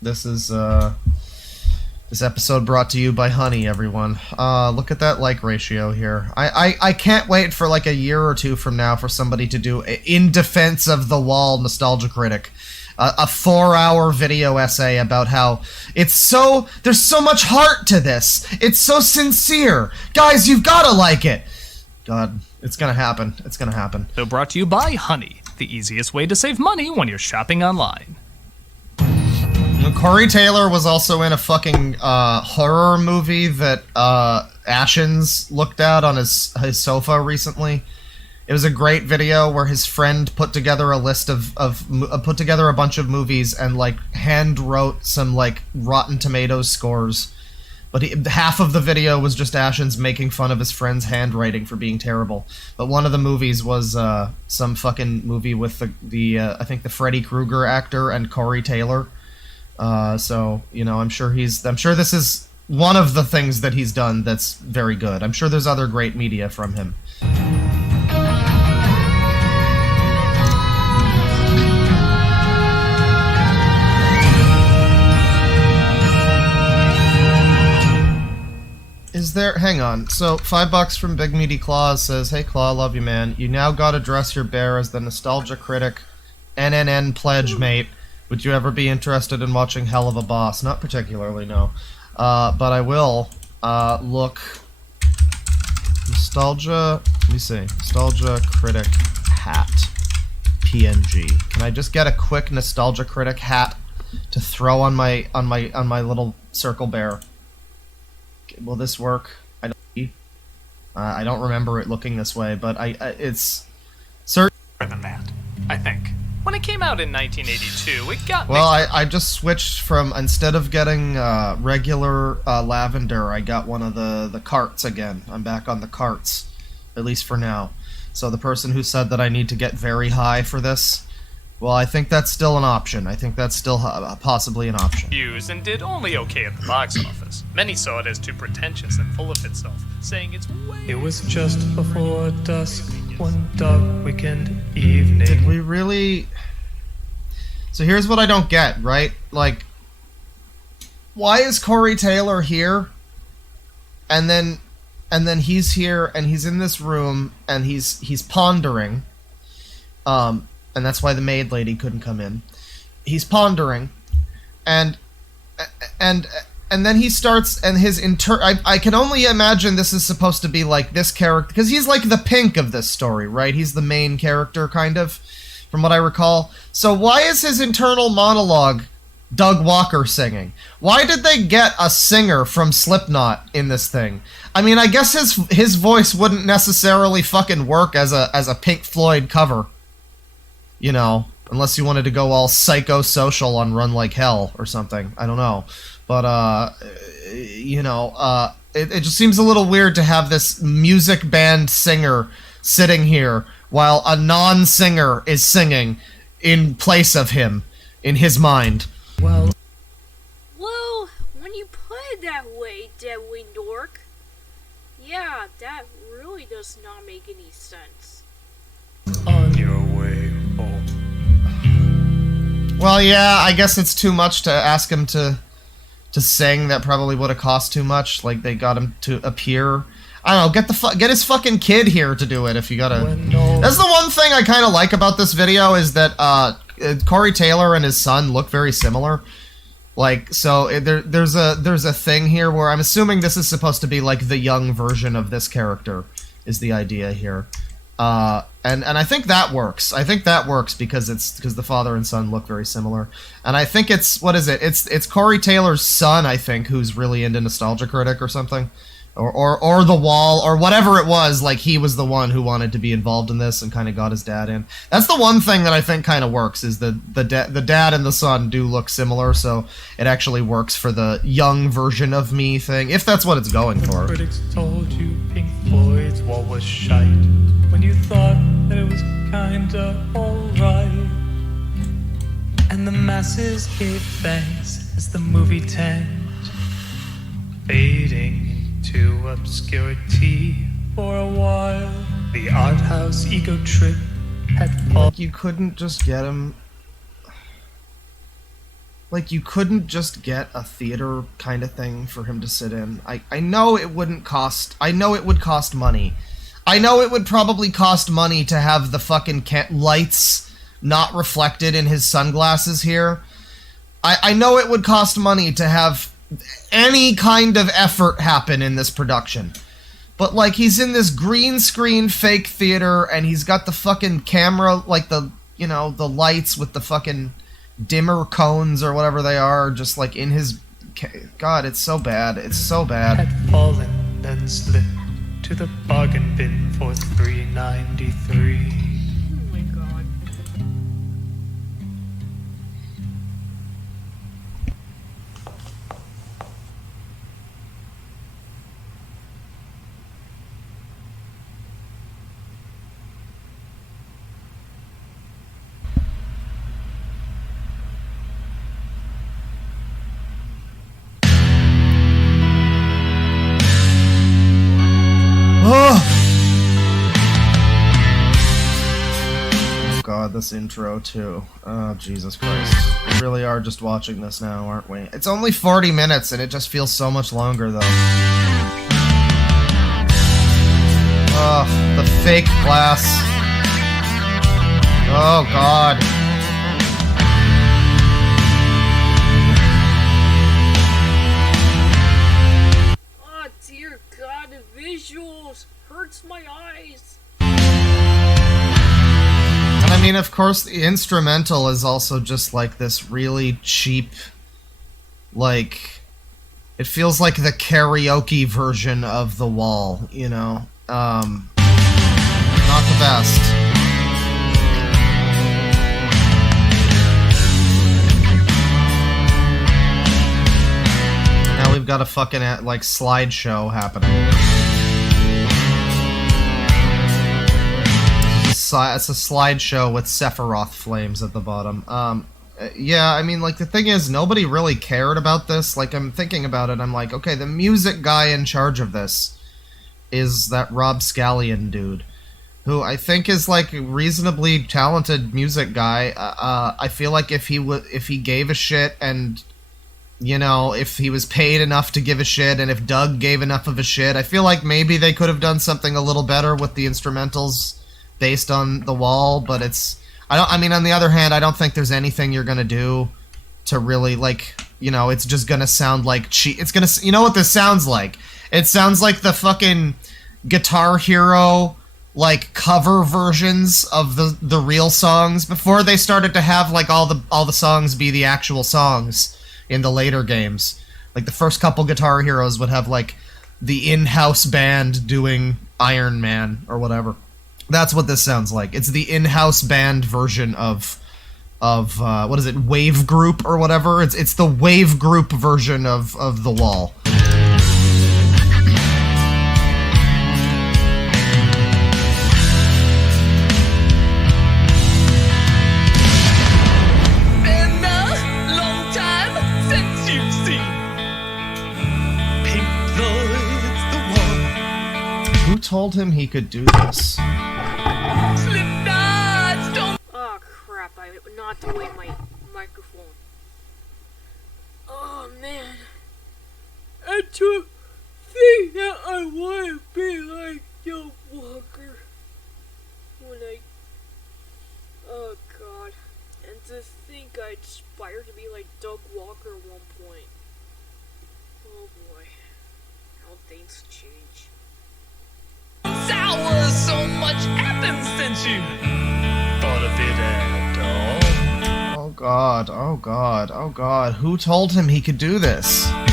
This is this episode brought to you by Honey, everyone. Look at that like ratio here. I can't wait for like a year or two from now for somebody to do In Defense of the Wall Nostalgia Critic. A 4-hour video essay about how there's so much heart to this. It's so sincere. Guys, you've gotta like it. God, it's gonna happen. It's gonna happen. So brought to you by Honey, the easiest way to save money when you're shopping online. Corey Taylor was also in a fucking horror movie that Ashens looked at on his sofa recently. It was a great video where his friend put together a list put together a bunch of movies and like hand wrote some like Rotten Tomatoes scores. But half of the video was just Ashens making fun of his friend's handwriting for being terrible. But one of the movies was some fucking movie with the I think the Freddy Krueger actor and Corey Taylor. So, you know, I'm sure this is one of the things that he's done that's very good. I'm sure there's other great media from him. Is there... Hang on. So, $5 from Big Meaty Claus says, "Hey Claw, love you, man. You now gotta dress your bear as the Nostalgia Critic NNN pledge mate. Would you ever be interested in watching Hell of a Boss?" Not particularly, no. But I will look... Nostalgia... Let me see. Nostalgia Critic hat. PNG. Can I just get a quick Nostalgia Critic hat to throw on my little circle bear? Will this work? I don't remember it looking this way, but it's certain Better than that, I think. When it came out in 1982, it got Well, I just switched from, instead of getting regular lavender, I got one of the carts again. I'm back on the carts, at least for now. So the person who said that I need to get very high for this, well, I think that's still an option. I think that's still possibly an option. Used and did only okay at the box office. Many saw it as too pretentious and full of itself, saying it's way... It was just before dusk, one dark weekend evening. Did we really... So here's what I don't get, right? Like, why is Corey Taylor here? And then he's here, and he's in this room, and he's pondering. And that's why the maid lady couldn't come in. He's pondering, and then he starts, and his I can only imagine this is supposed to be like this character, because he's like the Pink of this story, right? He's the main character, kind of, from what I recall. So why is his internal monologue Doug Walker singing? Why did they get a singer from Slipknot in this thing? I mean, I guess his voice wouldn't necessarily fucking work as a Pink Floyd cover. You know, unless you wanted to go all psychosocial on Run Like Hell or something. I don't know. But, you know, it just seems a little weird to have this music band singer sitting here while a non-singer is singing in place of him, in his mind. Well, when you put it that way, DeadwingDork, yeah, that really does not make any sense. On your way home. Well, yeah, I guess it's too much to ask him to sing. That probably would have cost too much. Like, they got him to appear. I don't know, get his fucking kid here to do it if you gotta... That's the one thing I kind of like about this video, is that Corey Taylor and his son look very similar. Like, so there's a thing here where I'm assuming this is supposed to be like the young version of this character, is the idea here. And I think that works. I think that works because the father and son look very similar. And I think it's, what is it? It's Corey Taylor's son, I think, who's really into Nostalgia Critic or something. Or The Wall, or whatever it was. Like, he was the one who wanted to be involved in this and kind of got his dad in. That's the one thing that I think kind of works, is the dad and the son do look similar, so it actually works for the young version of me thing, if that's what it's going for. Critics told you Pink Floyd's wall was shite, when you thought that it was kinda alright. And the masses gave thanks as the movie tanked, fading to obscurity for a while. The art house ego trip had fallen. Like, you couldn't just get him... Like, you couldn't just get a theater kind of thing for him to sit in. I know it wouldn't cost... I know it would cost money. I know it would probably cost money to have the fucking lights not reflected in his sunglasses here. I know it would cost money to have any kind of effort happen in this production. But, like, he's in this green screen fake theater, and he's got the fucking camera, like the, you know, the lights with the fucking dimmer cones or whatever they are, just, like, in his... God, it's so bad. It's so bad. Had fallen and slipped to the bargain bin for $3.93. Oh my god. Oh god, this intro too. Oh, Jesus Christ. We really are just watching this now, aren't we? It's only 40 minutes and it just feels so much longer, though. Oh, the fake glass. Oh god. Oh dear god, the visuals hurts my eyes. And I mean, of course, the instrumental is also just like this really cheap, like, it feels like the karaoke version of The Wall, you know? Not the best. Now we've got a fucking, like, slideshow happening. It's a slideshow with Sephiroth flames at the bottom. Yeah, I mean, like, the thing is, nobody really cared about this. Like, I'm thinking about it, I'm like, okay, the music guy in charge of this is that Rob Scallion dude, who I think is, like, a reasonably talented music guy. I feel like if he gave a shit and, you know, if he was paid enough to give a shit, and if Doug gave enough of a shit, I feel like maybe they could have done something a little better with the instrumentals based on The Wall, but it's... I mean, on the other hand, I don't think there's anything you're gonna do to really, like, you know, it's just gonna sound like it's gonna... You know what this sounds like? It sounds like the fucking Guitar Hero, like, cover versions of the real songs before they started to have, like, all the songs be the actual songs in the later games. Like, the first couple Guitar Heroes would have, like, the in-house band doing Iron Man or whatever. That's what this sounds like. It's the in-house band version of what is it, Wave Group or whatever? It's the Wave Group version of The Wall. Been a long time since you've seen Pink Floyd's The Wall. Who told him he could do this? Oh crap, I knocked away my microphone. Oh man. And to think that I want to be like Joe Walker when oh god. And to think I aspire to be like Doug Walker at one point. Oh boy. How things change. Sour, so much happened since you thought of it at all. Oh god, oh god, oh god. Who told him he could do this? Tell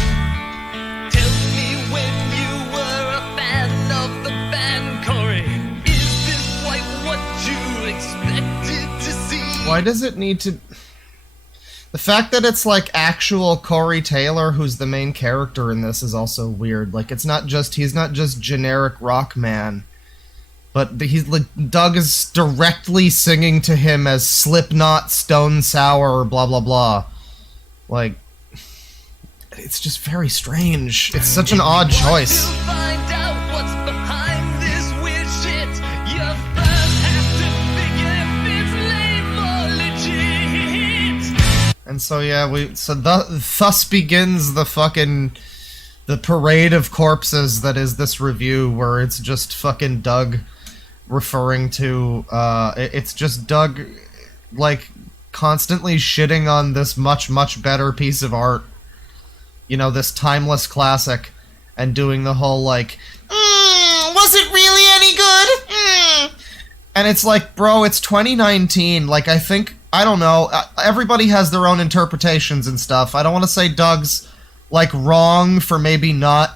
me when you were a fan of the band, Corey. Is this like what you expected to see? Why does it need to... The fact that it's, like, actual Corey Taylor who's the main character in this is also weird. Like, he's not just generic rock man. But he's, like, Doug is directly singing to him as Slipknot, Stone Sour, blah blah blah. Like, it's just very strange. It's such an odd choice. Find out what's behind this weird shit. You first have to figure if it's lame or legit. And so yeah, thus begins the parade of corpses that is this review, where it's just fucking Doug referring to it's just Doug, like, constantly shitting on this much better piece of art, you know, this timeless classic, and doing the whole like, was it really any good? And it's like, bro, it's 2019. Like, I don't know, everybody has their own interpretations and stuff. I don't want to say Doug's, like, wrong for maybe not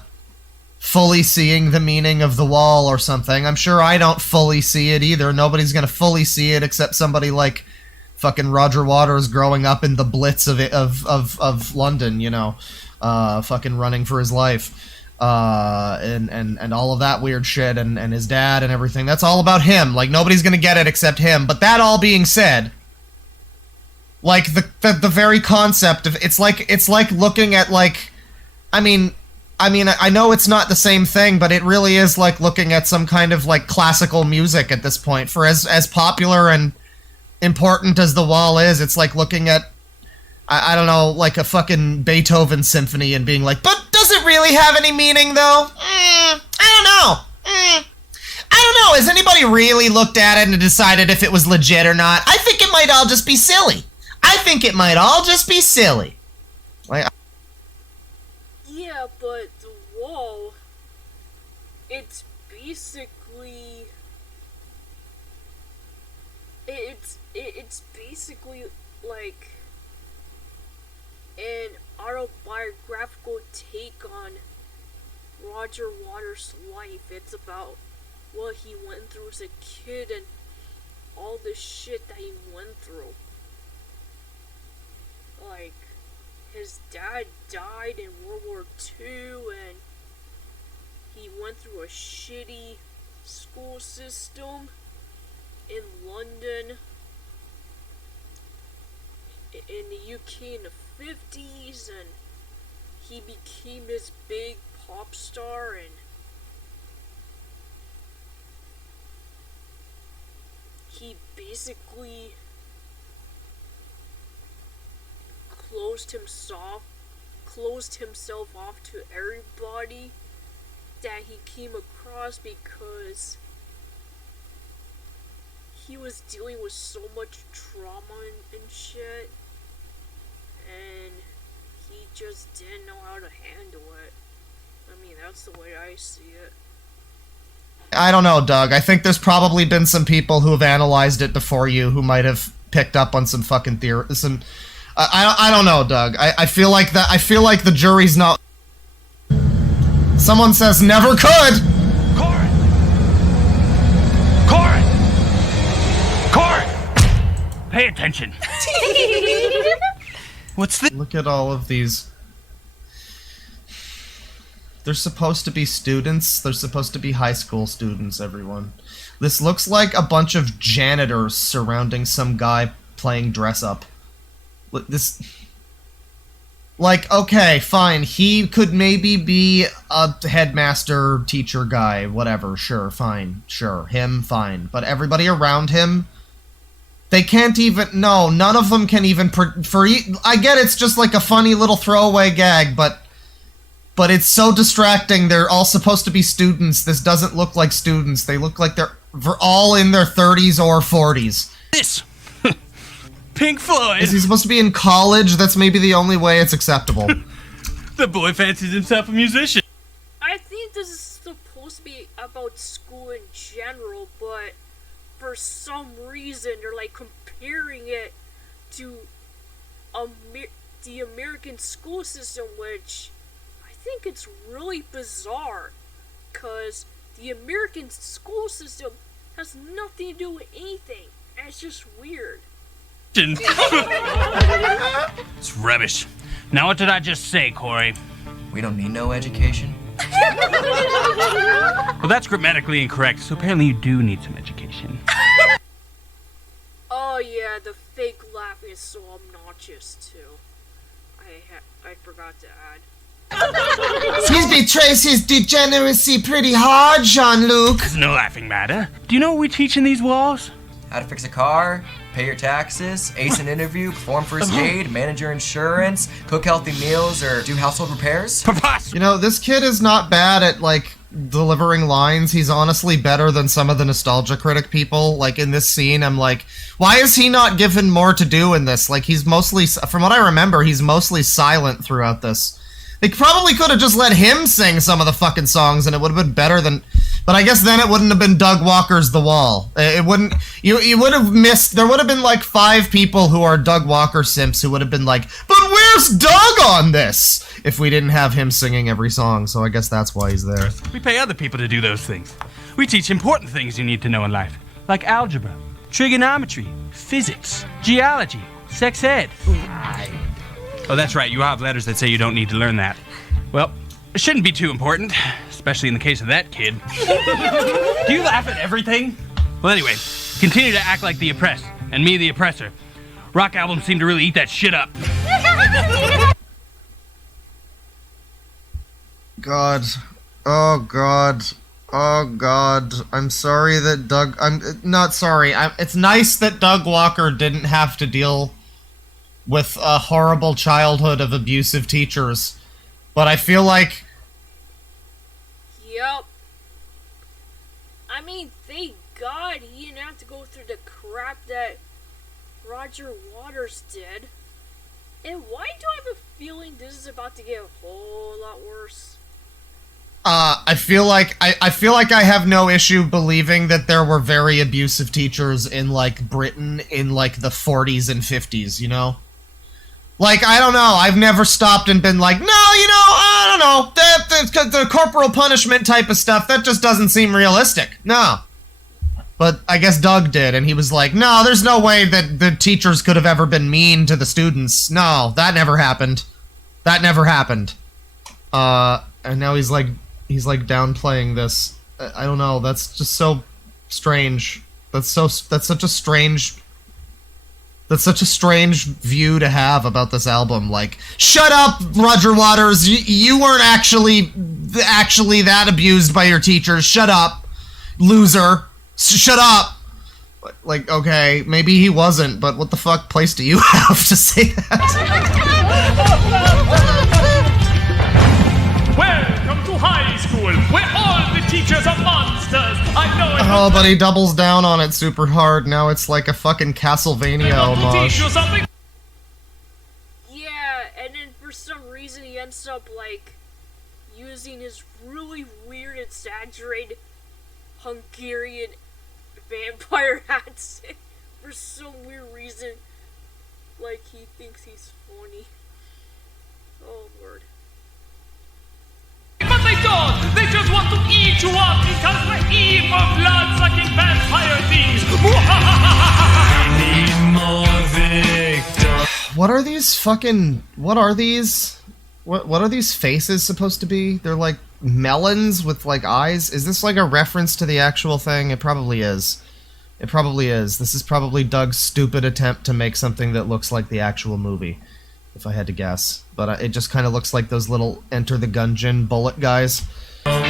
fully seeing the meaning of The Wall or something. I'm sure I don't fully see it either. Nobody's gonna fully see it except somebody like fucking Roger Waters growing up in the Blitz of London, you know, fucking running for his life, and all of that weird shit, and his dad and everything. That's all about him. Like, nobody's gonna get it except him. But that all being said, like, the very concept of it's like looking at, like, I mean, I know it's not the same thing, but it really is like looking at some kind of, like, classical music at this point. For as popular and important as The Wall is, it's like looking at, I don't know, like a fucking Beethoven symphony and being like, but does it really have any meaning, though? I don't know. I don't know. Has anybody really looked at it and decided if it was legit or not? I think it might all just be silly. Like, yeah, but The Wall, it's basically... It's basically like an autobiographical take on Roger Waters' life. It's about what he went through as a kid and all the shit that he went through. Like, his dad died in World War II, and he went through a shitty school system in London, in the UK in the 50s, and he became this big pop star, and he basically closed himself off to everybody that he came across because he was dealing with so much trauma and shit, and he just didn't know how to handle it. I mean, that's the way I see it. I don't know, Doug. I think there's probably been some people who have analyzed it before you who might have picked up on some fucking theory. I don't know, Doug. I feel like that. I feel like the jury's not. Someone says never could. Corin! Pay attention. What's the? Look at all of these. They're supposed to be students. They're supposed to be high school students, everyone. This looks like a bunch of janitors surrounding some guy playing dress up. This... Like, okay, fine. He could maybe be a headmaster, teacher guy, whatever. Sure, fine. Sure, him, fine. But everybody around him... They can't even... No, none of them can even... I get it's just like a funny little throwaway gag, but it's so distracting. They're all supposed to be students. This doesn't look like students. They look like they're all in their 30s or 40s. This! Pink Floyd! Is he supposed to be in college? That's maybe the only way it's acceptable. The boy fancies himself a musician. I think this is supposed to be about school in general, but for some reason they're like comparing it to the American school system, which I think it's really bizarre, because the American school system has nothing to do with anything, and it's just weird. It's rubbish. Now what did I just say, Corey? We don't need no education. Well, that's grammatically incorrect, so apparently you do need some education. Oh yeah, the fake laughing is so obnoxious too. I forgot to add. He betrays his degeneracy pretty hard, Jean-Luc. There's no laughing matter. Do you know what we teach in these walls? How to fix a car, pay your taxes, ace an interview, perform first aid, manage your insurance, cook healthy meals, or do household repairs. You know, this kid is not bad at, like, delivering lines. He's honestly better than some of the Nostalgia Critic people. Like, in this scene, I'm like, why is he not given more to do in this? Like, he's mostly, from what I remember, he's mostly silent throughout this. They probably could have just let him sing some of the fucking songs and it would have been better than... But I guess then it wouldn't have been Doug Walker's The Wall. It wouldn't... You would have missed... There would have been like 5 people who are Doug Walker simps who would have been like, but where's Doug on this? If we didn't have him singing every song, so I guess that's why he's there. We pay other people to do those things. We teach important things you need to know in life, like algebra, trigonometry, physics, geology, sex ed. Oh, that's right, you have letters that say you don't need to learn that. Well, it shouldn't be too important, especially in the case of that kid. Do you laugh at everything? Well, anyway, continue to act like the oppressed, and me the oppressor. Rock albums seem to really eat that shit up. God. Oh, God. Oh, God. I'm sorry that Doug... I'm not sorry. It's nice that Doug Walker didn't have to deal with a horrible childhood of abusive teachers. But I feel like... Yep. I mean, thank God he didn't have to go through the crap that Roger Waters did. And why do I have a feeling this is about to get a whole lot worse? I feel like I have no issue believing that there were very abusive teachers in, like, Britain in, like, the 40s and 50s, you know? Like, I don't know, I've never stopped and been like, no, you know, I don't know, the corporal punishment type of stuff, that just doesn't seem realistic. No. But I guess Doug did, and he was like, no, there's no way that the teachers could have ever been mean to the students. No, that never happened. That never happened. And now he's like downplaying this. I don't know. That's just so strange. That's such a strange view to have about this album. Like, shut up, Roger Waters. You weren't actually that abused by your teachers. Shut up, loser. Shut up. Like, okay, maybe he wasn't, but what the fuck place do you have to say that? Welcome to high school, where all the teachers are monsters. I know it. Oh, but he doubles down on it super hard. Now it's like a fucking Castlevania homage. Yeah, and then for some reason he ends up, like, using his really weird, exaggerated Hungarian vampire accent for some weird reason. Like, he thinks he's funny. Oh, Lord. But they don't! They just want to eat you up because we're evil, blood-sucking vampire things! Need more victims. What are these fucking... What are these? What are these faces supposed to be? They're like melons with like eyes? Is this like a reference to the actual thing? It probably is. It probably is. This is probably Doug's stupid attempt to make something that looks like the actual movie, if I had to guess. But it just kind of looks like those little Enter the Gungeon bullet guys. There are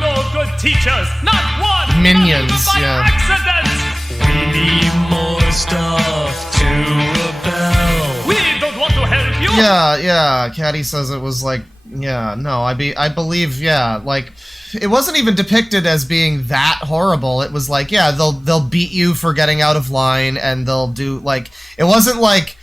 no good teachers! Not one! Minions, yeah. Accident! We need more stuff to rebel. We don't want to help you! Yeah, Caddy says it was like, yeah, no, I believe, yeah, like, it wasn't even depicted as being that horrible. It was like, yeah, they'll beat you for getting out of line, and they'll do, like, it wasn't like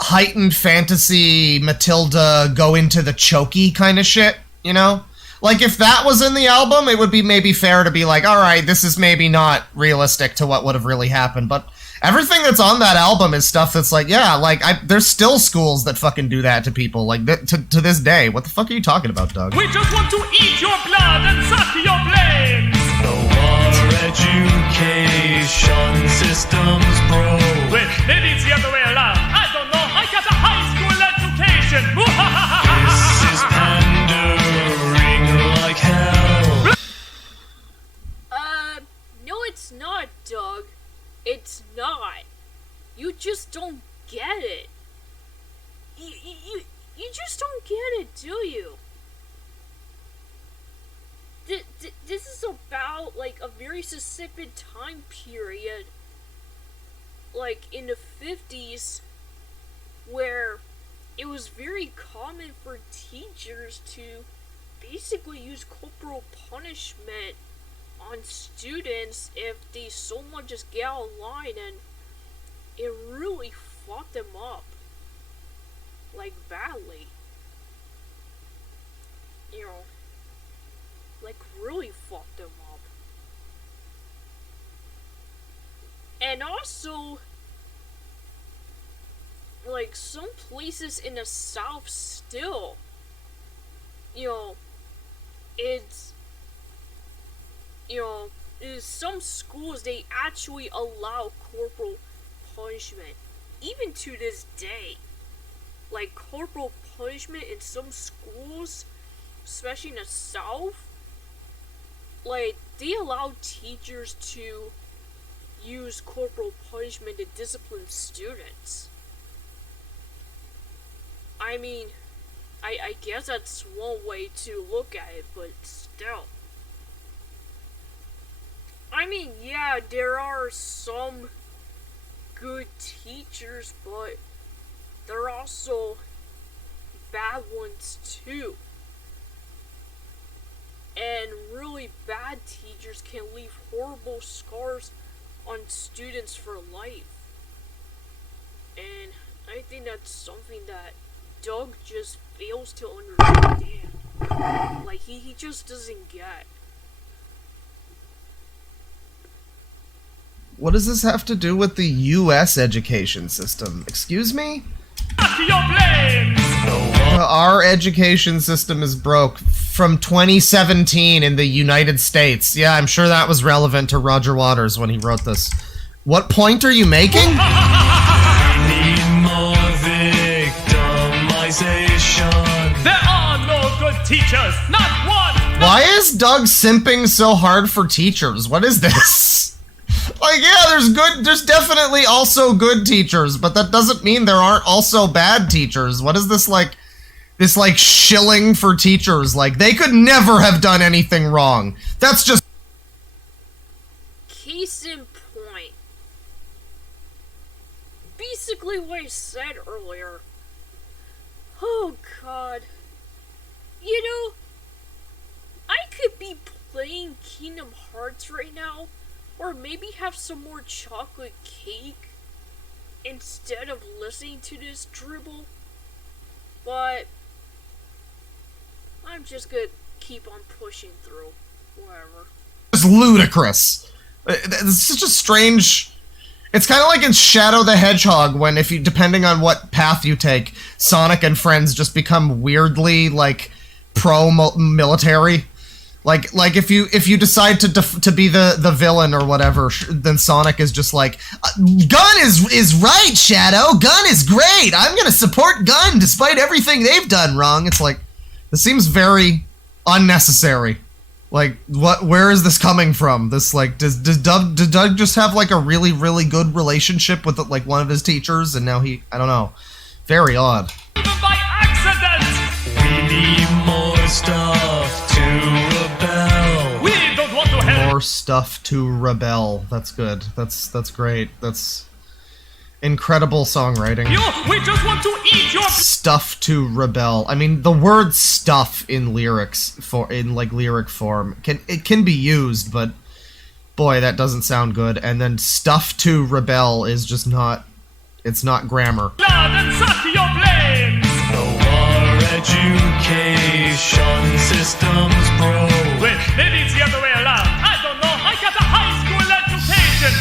heightened fantasy Matilda go into the chokey kind of shit, you know? Like, if that was in the album, it would be maybe fair to be like, alright, this is maybe not realistic to what would have really happened, but everything that's on that album is stuff that's like, yeah, like, there's still schools that fucking do that to people, like, to this day. What the fuck are you talking about, Doug? We just want to eat your blood and suck your brains! No, our education system's broke. Wait, maybe it's the other way around. I don't know, I got a high school education! This is pandering like hell. No it's not, Doug. It's not. You just don't get it. You just don't get it, do you? This is about, like, a very specific time period, like, in the 50s, where it was very common for teachers to basically use corporal punishment on students if they so much just get out of line, and it really fucked them up, like, badly. You know, like, really fucked them up. And also, like, some places in the South still, you know, it's, you know, in some schools they actually allow corporal punishment, even to this day. Like, corporal punishment in some schools, especially in the South, like, they allow teachers to use corporal punishment to discipline students. I mean, I guess that's one way to look at it, but still. I mean, yeah, there are some good teachers, but there are also bad ones too. And really bad teachers can leave horrible scars on students for life. And I think that's something that Doug just fails to understand. Like, he just doesn't get. What does this have to do with the U.S. education system? Excuse me? Our education system is broke from 2017 in the United States. Yeah, I'm sure that was relevant to Roger Waters when he wrote this. What point are you making? We need more victims. teachers, not one! Why is Doug simping so hard for teachers? What is this? Like, yeah, there's definitely also good teachers, but that doesn't mean there aren't also bad teachers. What is this, like shilling for teachers? Like, they could never have done anything wrong. That's just... Case in point. Basically what I said earlier. Oh god. You know, I could be playing Kingdom Hearts right now, or maybe have some more chocolate cake instead of listening to this dribble, but I'm just gonna keep on pushing through. Whatever. It's ludicrous. It's such a strange... It's kind of like in Shadow the Hedgehog, when depending on what path you take, Sonic and friends just become weirdly, like, pro-military. Like if you decide to be the villain or whatever, then Sonic is just like, Gun is right, Shadow. Gun is great. I'm gonna support Gun despite everything they've done wrong. It's like, this seems very unnecessary. Like, where is this coming from? This, like, did Doug just have, like, a really, really good relationship with, like, one of his teachers, and now I don't know. Very odd. By accident! We need more stuff to rebel. We don't want to help. More stuff to rebel. That's good. That's great. That's incredible songwriting. We just want to eat your stuff to rebel. I mean, the word stuff in lyrics in lyric form can be used, but boy, that doesn't sound good. And then stuff to rebel is just not, it's not grammar. Blood and suck your blames. No, our education system's broke. Wait, maybe it's the other way around. I don't know. I got a high school education.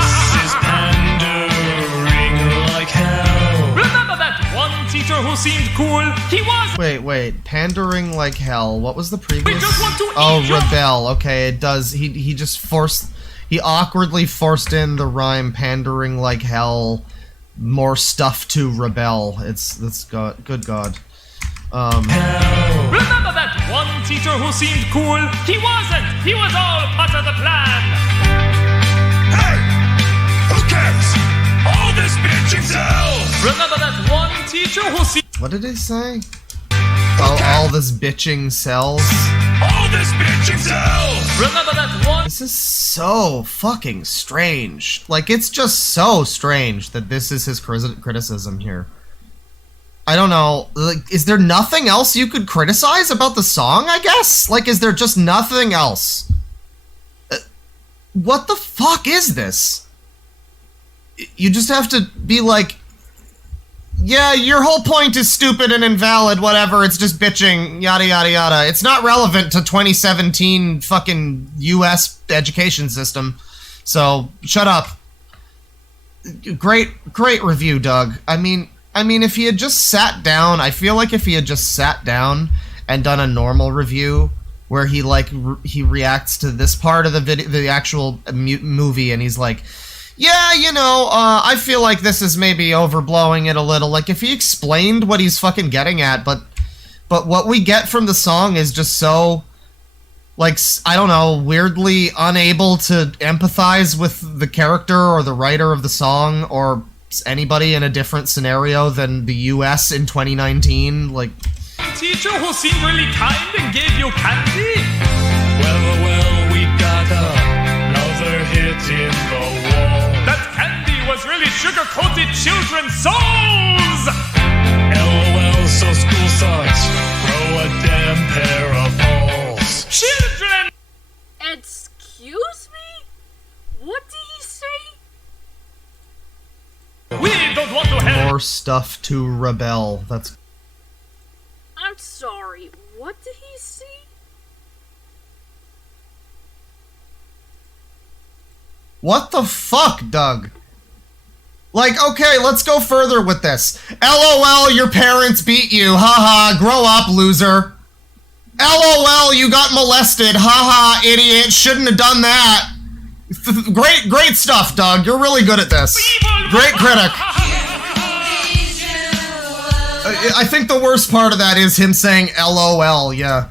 This is pandering like hell. Remember that one teacher who seemed cool? He was. Wait, pandering like hell. What was the previous? We just want to oh, eat rebel. Okay, it does. He just forced. He awkwardly forced in the rhyme pandering like hell. More stuff to rebel. That's good. Good God. Remember that one teacher who seemed cool? He wasn't. He was all part of the plan. Hey, who cares? All this bitching sells. Remember that one teacher who seemed. What did he say? All this bitching sells. All this bitching sells. Remember that one. This is so fucking strange. Like, it's just so strange that this is his criticism here. I don't know. Like, is there nothing else you could criticize about the song, I guess? Like, is there just nothing else? What the fuck is this? You just have to be like, yeah, your whole point is stupid and invalid, whatever, it's just bitching, yada yada yada. It's not relevant to 2017 fucking US education system. So, shut up. Great review, Doug. I mean, if he had just sat down, I feel like if he had just sat down and done a normal review where he he reacts to this part of the actual movie, and he's like, yeah, you know, I feel like this is maybe overblowing it a little. Like, if he explained what he's fucking getting at, but what we get from the song is just so, like, I don't know, weirdly unable to empathize with the character or the writer of the song or anybody in a different scenario than the US in 2019, like... Teacher who seemed really kind and gave you candy? Well, we got another hit in the wall. That candy was really sugar-coated children's souls! LOL, so school sucks. Grow a damn pair of balls. Children! Excuse me? What did he say? We don't want to help. More stuff to rebel. That's... I'm sorry, what did he say? What the fuck, Doug? Like, okay, let's go further with this. LOL, your parents beat you. Haha, grow up, loser. LOL, you got molested. Haha, idiot, shouldn't have done that. Great stuff, Doug. You're really good at this. Great critic. I think the worst part of that is him saying LOL, yeah.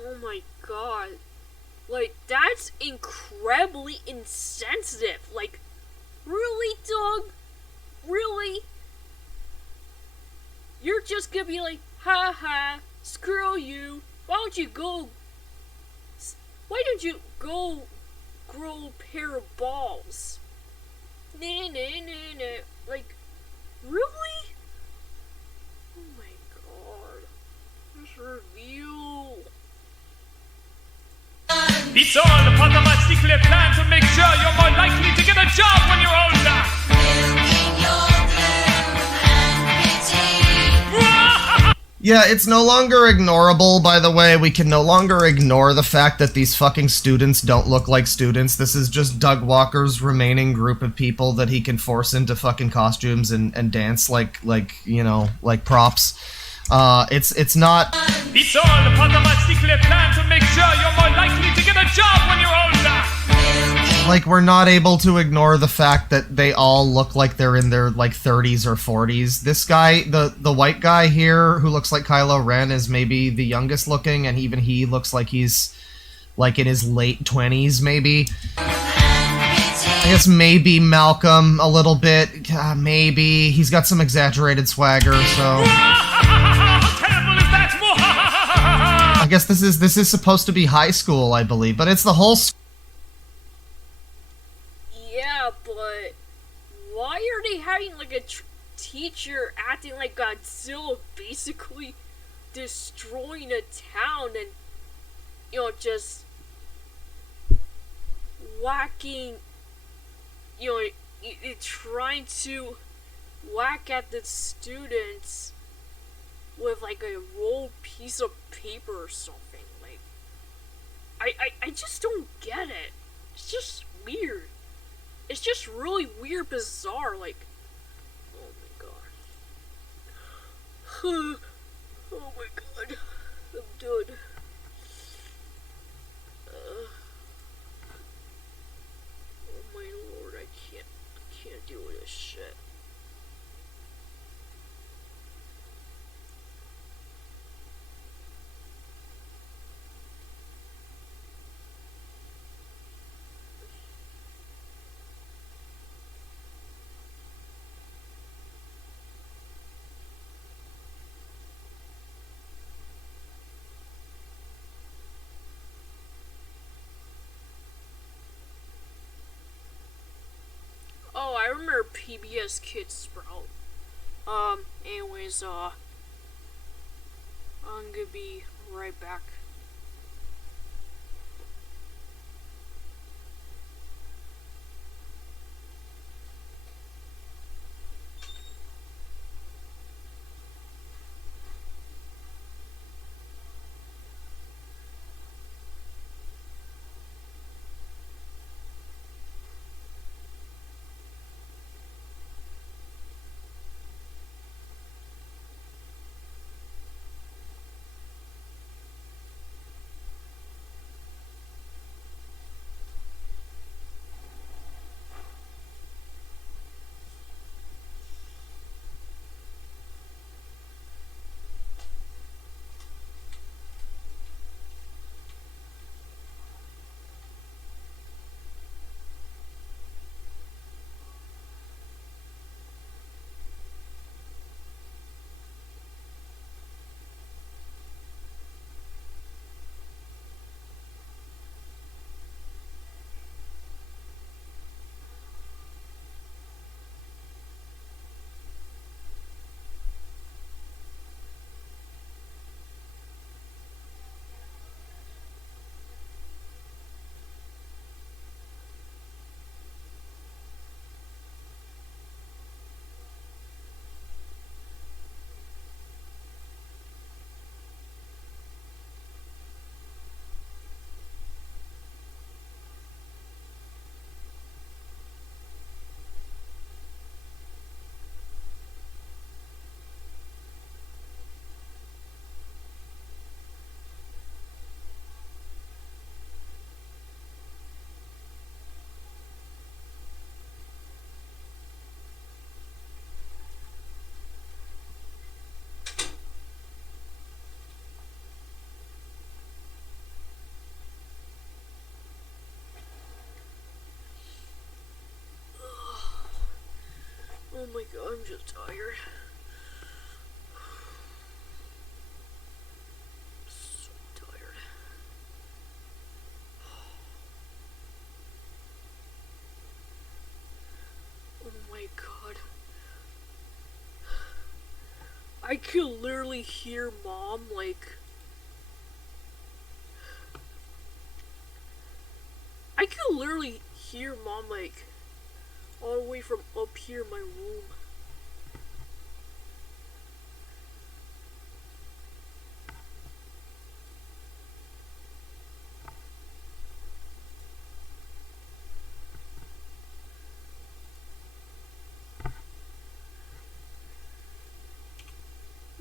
Oh my god. Like, that's incredibly insensitive. Like, really, dog? Really? You're just gonna be like, ha ha, screw you. Why don't you go grow a pair of balls? Nah. Like, really? Oh my god. This review. It's all a part of my secret plan to make sure you're more likely to get a job when you're older. Yeah, it's no longer ignorable, by the way. We can no longer ignore the fact that these fucking students don't look like students. This is just Doug Walker's remaining group of people that he can force into fucking costumes and dance like you know, like props. It's not... It's all a part of my secret plan to make sure you're more likely to get a job when you're older. Like, we're not able to ignore the fact that they all look like they're in their, like, 30s or 40s. This guy, the white guy here, who looks like Kylo Ren, is maybe the youngest looking, and even he looks like he's, like, in his late 20s, maybe. I guess maybe Malcolm a little bit. Maybe. He's got some exaggerated swagger, so... I guess this is supposed to be high school, I believe, but it's the whole... Yeah, but why are they having like a teacher acting like Godzilla, basically destroying a town and, you know, just whacking, you know, trying to whack at the students with like a rolled piece of paper or something. Like, I just don't get it. It's just weird. It's just really weird, bizarre, like, oh my god. Oh my god. I'm done. Oh my lord, I can't deal with this shit. Oh, I remember PBS Kids Sprout. Anyways, I'm gonna be right back. my god, I'm just tired. So tired. Oh my god. I can literally hear Mom, like... I can literally hear Mom, like, all the way from up here in my room.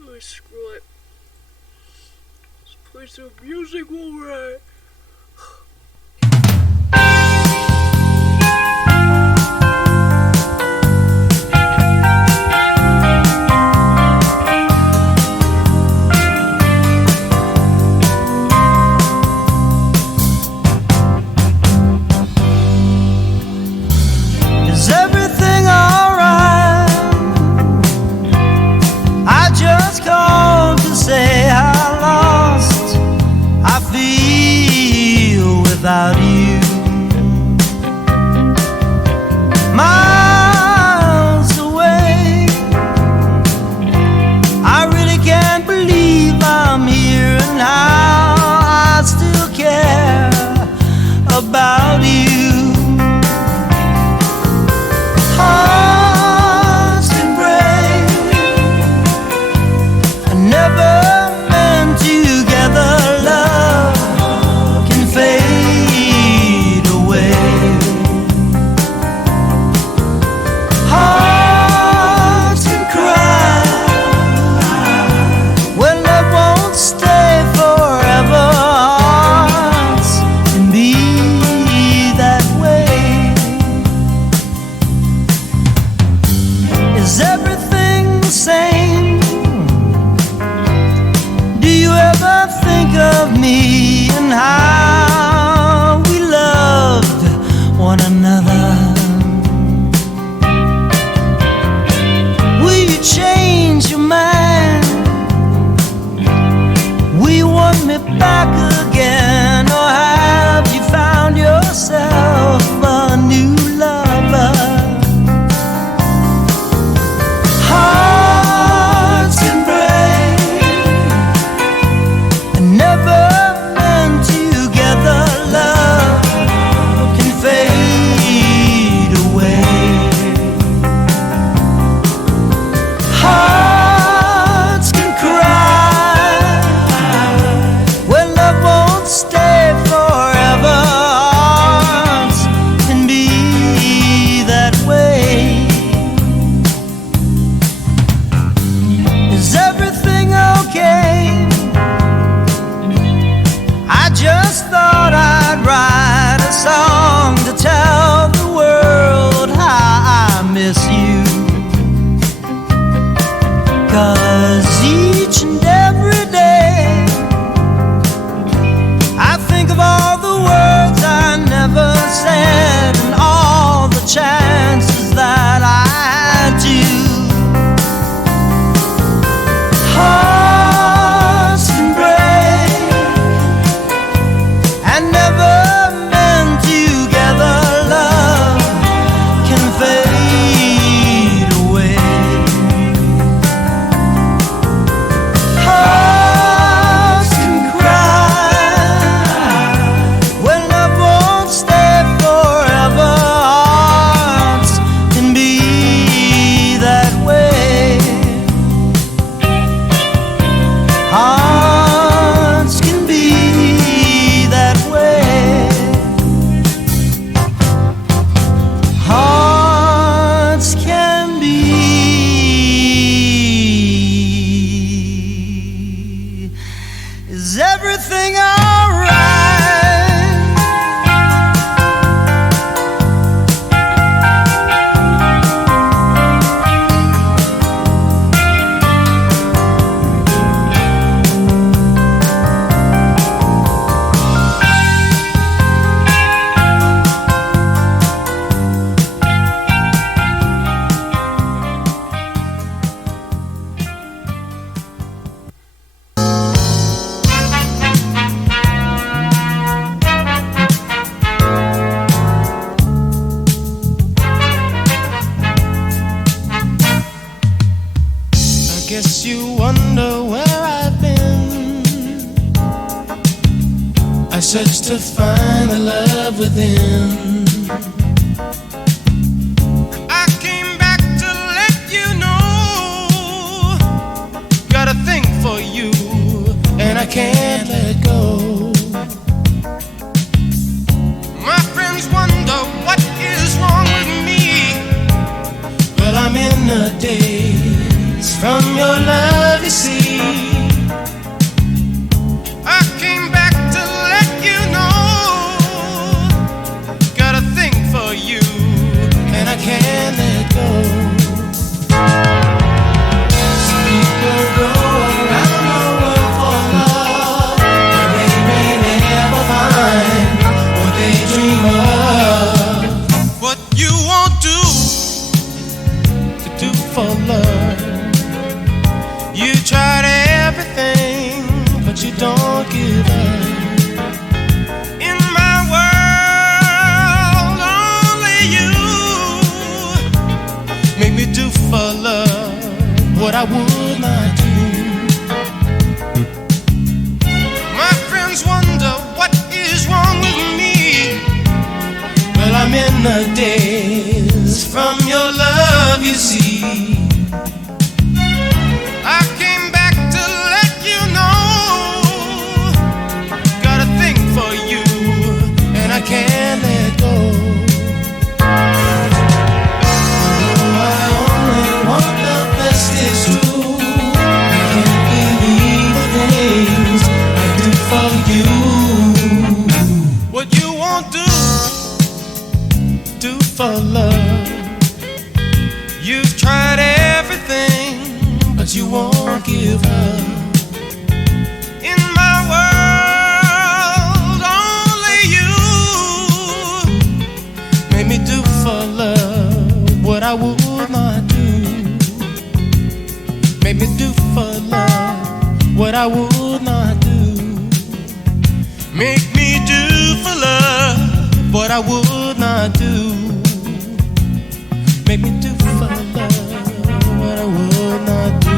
Oh, screw it. Let's play some music while we're at. Is everything alright? I just called to say how lost I feel without you. Miles away, I really can't believe I'm here and now I still care about you. Hearts can break, never meant together. Love can fade away. Hearts can cry when love won't stay forever. Hearts can be that way. Is everything the same? Do you ever think of me and how we loved one another? Will you change your mind? Will you want me back again? Or have you found yourself a new lover? Hearts can break and never been together. Love can fade away. Hearts can cry when love won't stay forever. Hearts can be that way. Is everything okay? I just thought I'd write a song to tell the world how I miss you. 'Cause each and every day I think of all the words I never said and all the chances that I do. Hearts can break and never meant together. Love can fade away. Hearts can cry when love won't stay forever. Guess you wonder where I've been. I searched to find the love within. I came back to let you know, got a thing for you, and I can't let go. My friends wonder what is wrong with me. Well, I'm in a daze from your love, you see. I came back to let you know, got a thing for you, and I can't let go. Some people go around the world for love, but they may never find what they dream of. What you won't do to do for love. You tried everything, but you don't give up. In my world, only you make me do for love what I would not do. My friends wonder what is wrong with me. Well, I'm in a daze from your love, you see. I came back to let you know, got a thing for you, and I can't let go. Oh, I only want the best, it's true. I can't believe the things I do for you. What you won't do for love. You've tried everything, but you won't give up. In my world, only you made me do for love what I would not do. Made me do for love what I would not do. Make me do for love what I would not do. Make me do for love what I would not do.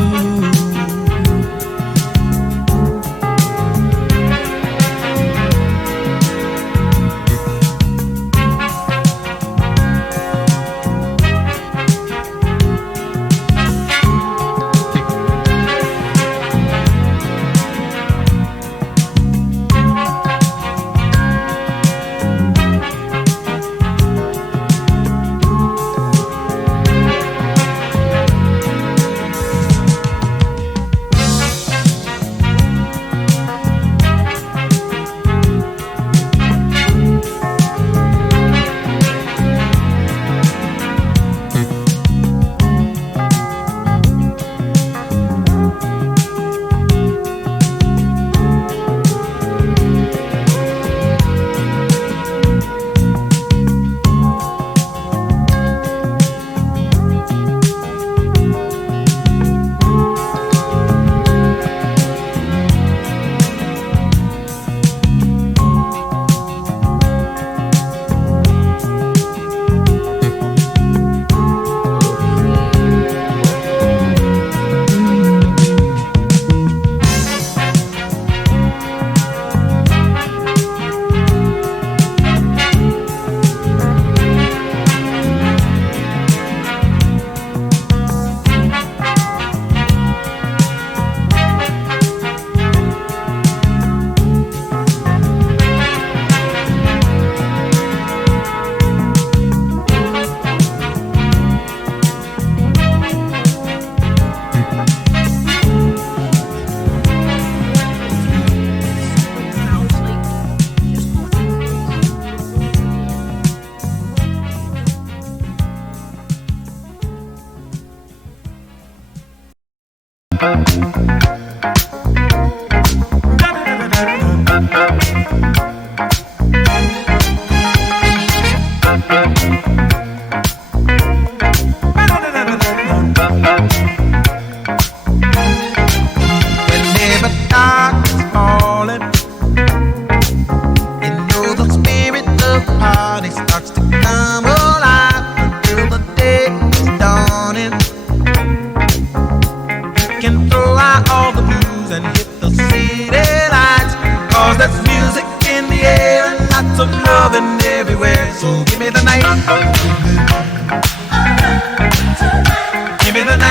Can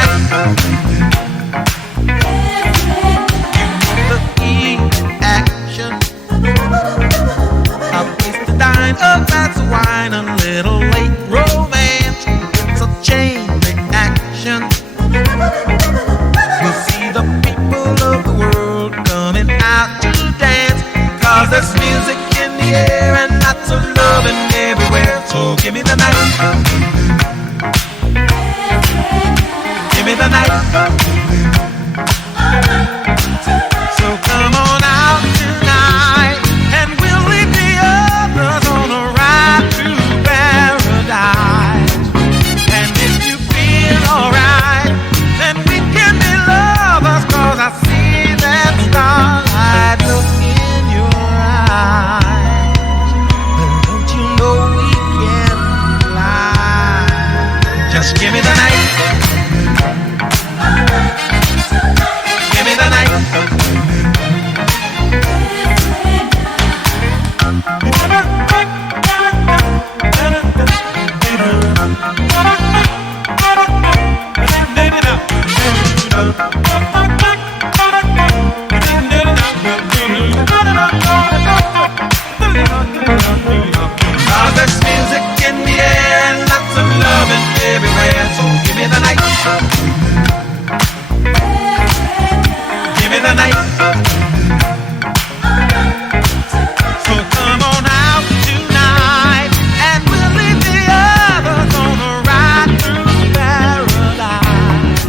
night. The E action. A place to dine, a glass of wine, a little late romance. So chain reaction. You'll see the people of the world coming out to dance. Cause there's music in the air and lots of loving everywhere. So give me the night. Give me the night. So come on out tonight, and we'll leave the others on a ride to paradise. And if you feel alright, then we can be lovers. Cause I see that starlight look in your eyes. And don't you know we can fly? Just give me the night. Give me the night. Cause there's music in the air and lots of loving everywhere. So give me the night. Give me the night. So come on out tonight, and we'll leave the others on a ride through paradise.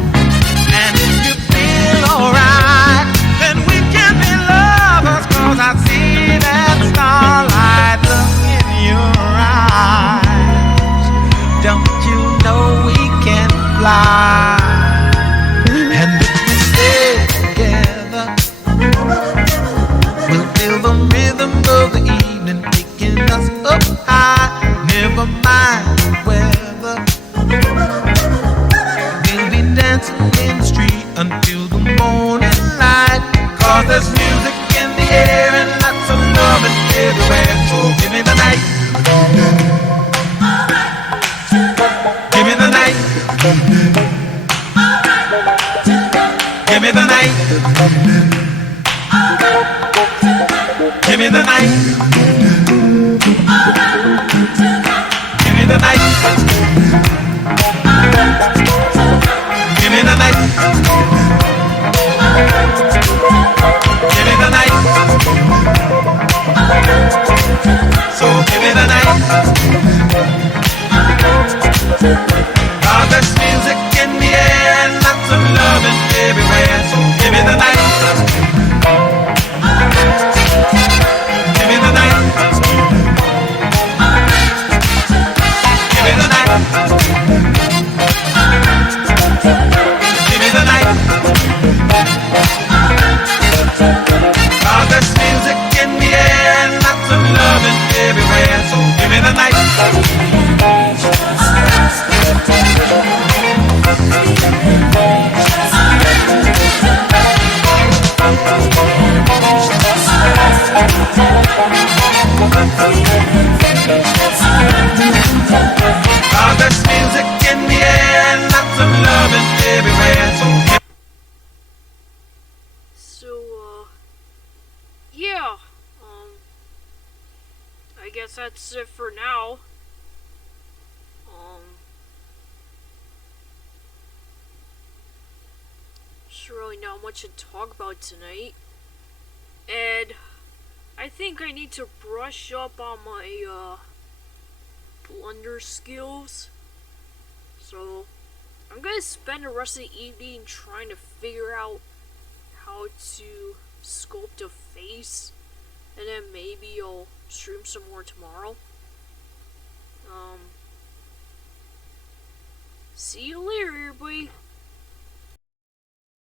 And if you feel alright, then we can be lovers. Cause I see that starlight look in your eyes. Don't you know we can fly? And if we stay together, we'll feel the rhythm of the evening taking us up high. Never mind the weather, we'll be dancing in the street until the morning light. Cause there's music in the air and lots of loving everywhere. So give me the night. Give me the night. Give me the night. Give me the night. Give me the night. Give me the night. Give me the night. So give me the night. Cause there's music in the air and lots of loving everywhere. So give me the night. Give me the night. Give me the night. Give me the night. Cause there's music in the air and lots of loving everywhere. So give me the night. Cause there's music in the air and lots of loving everywhere. So, yeah, I guess that's it for now. There's really not much to talk about tonight. And I think I need to brush up on my, blunder skills. So, I'm gonna spend the rest of the evening trying to figure out how to sculpt a face. And then maybe I'll stream some more tomorrow. See you later, everybody.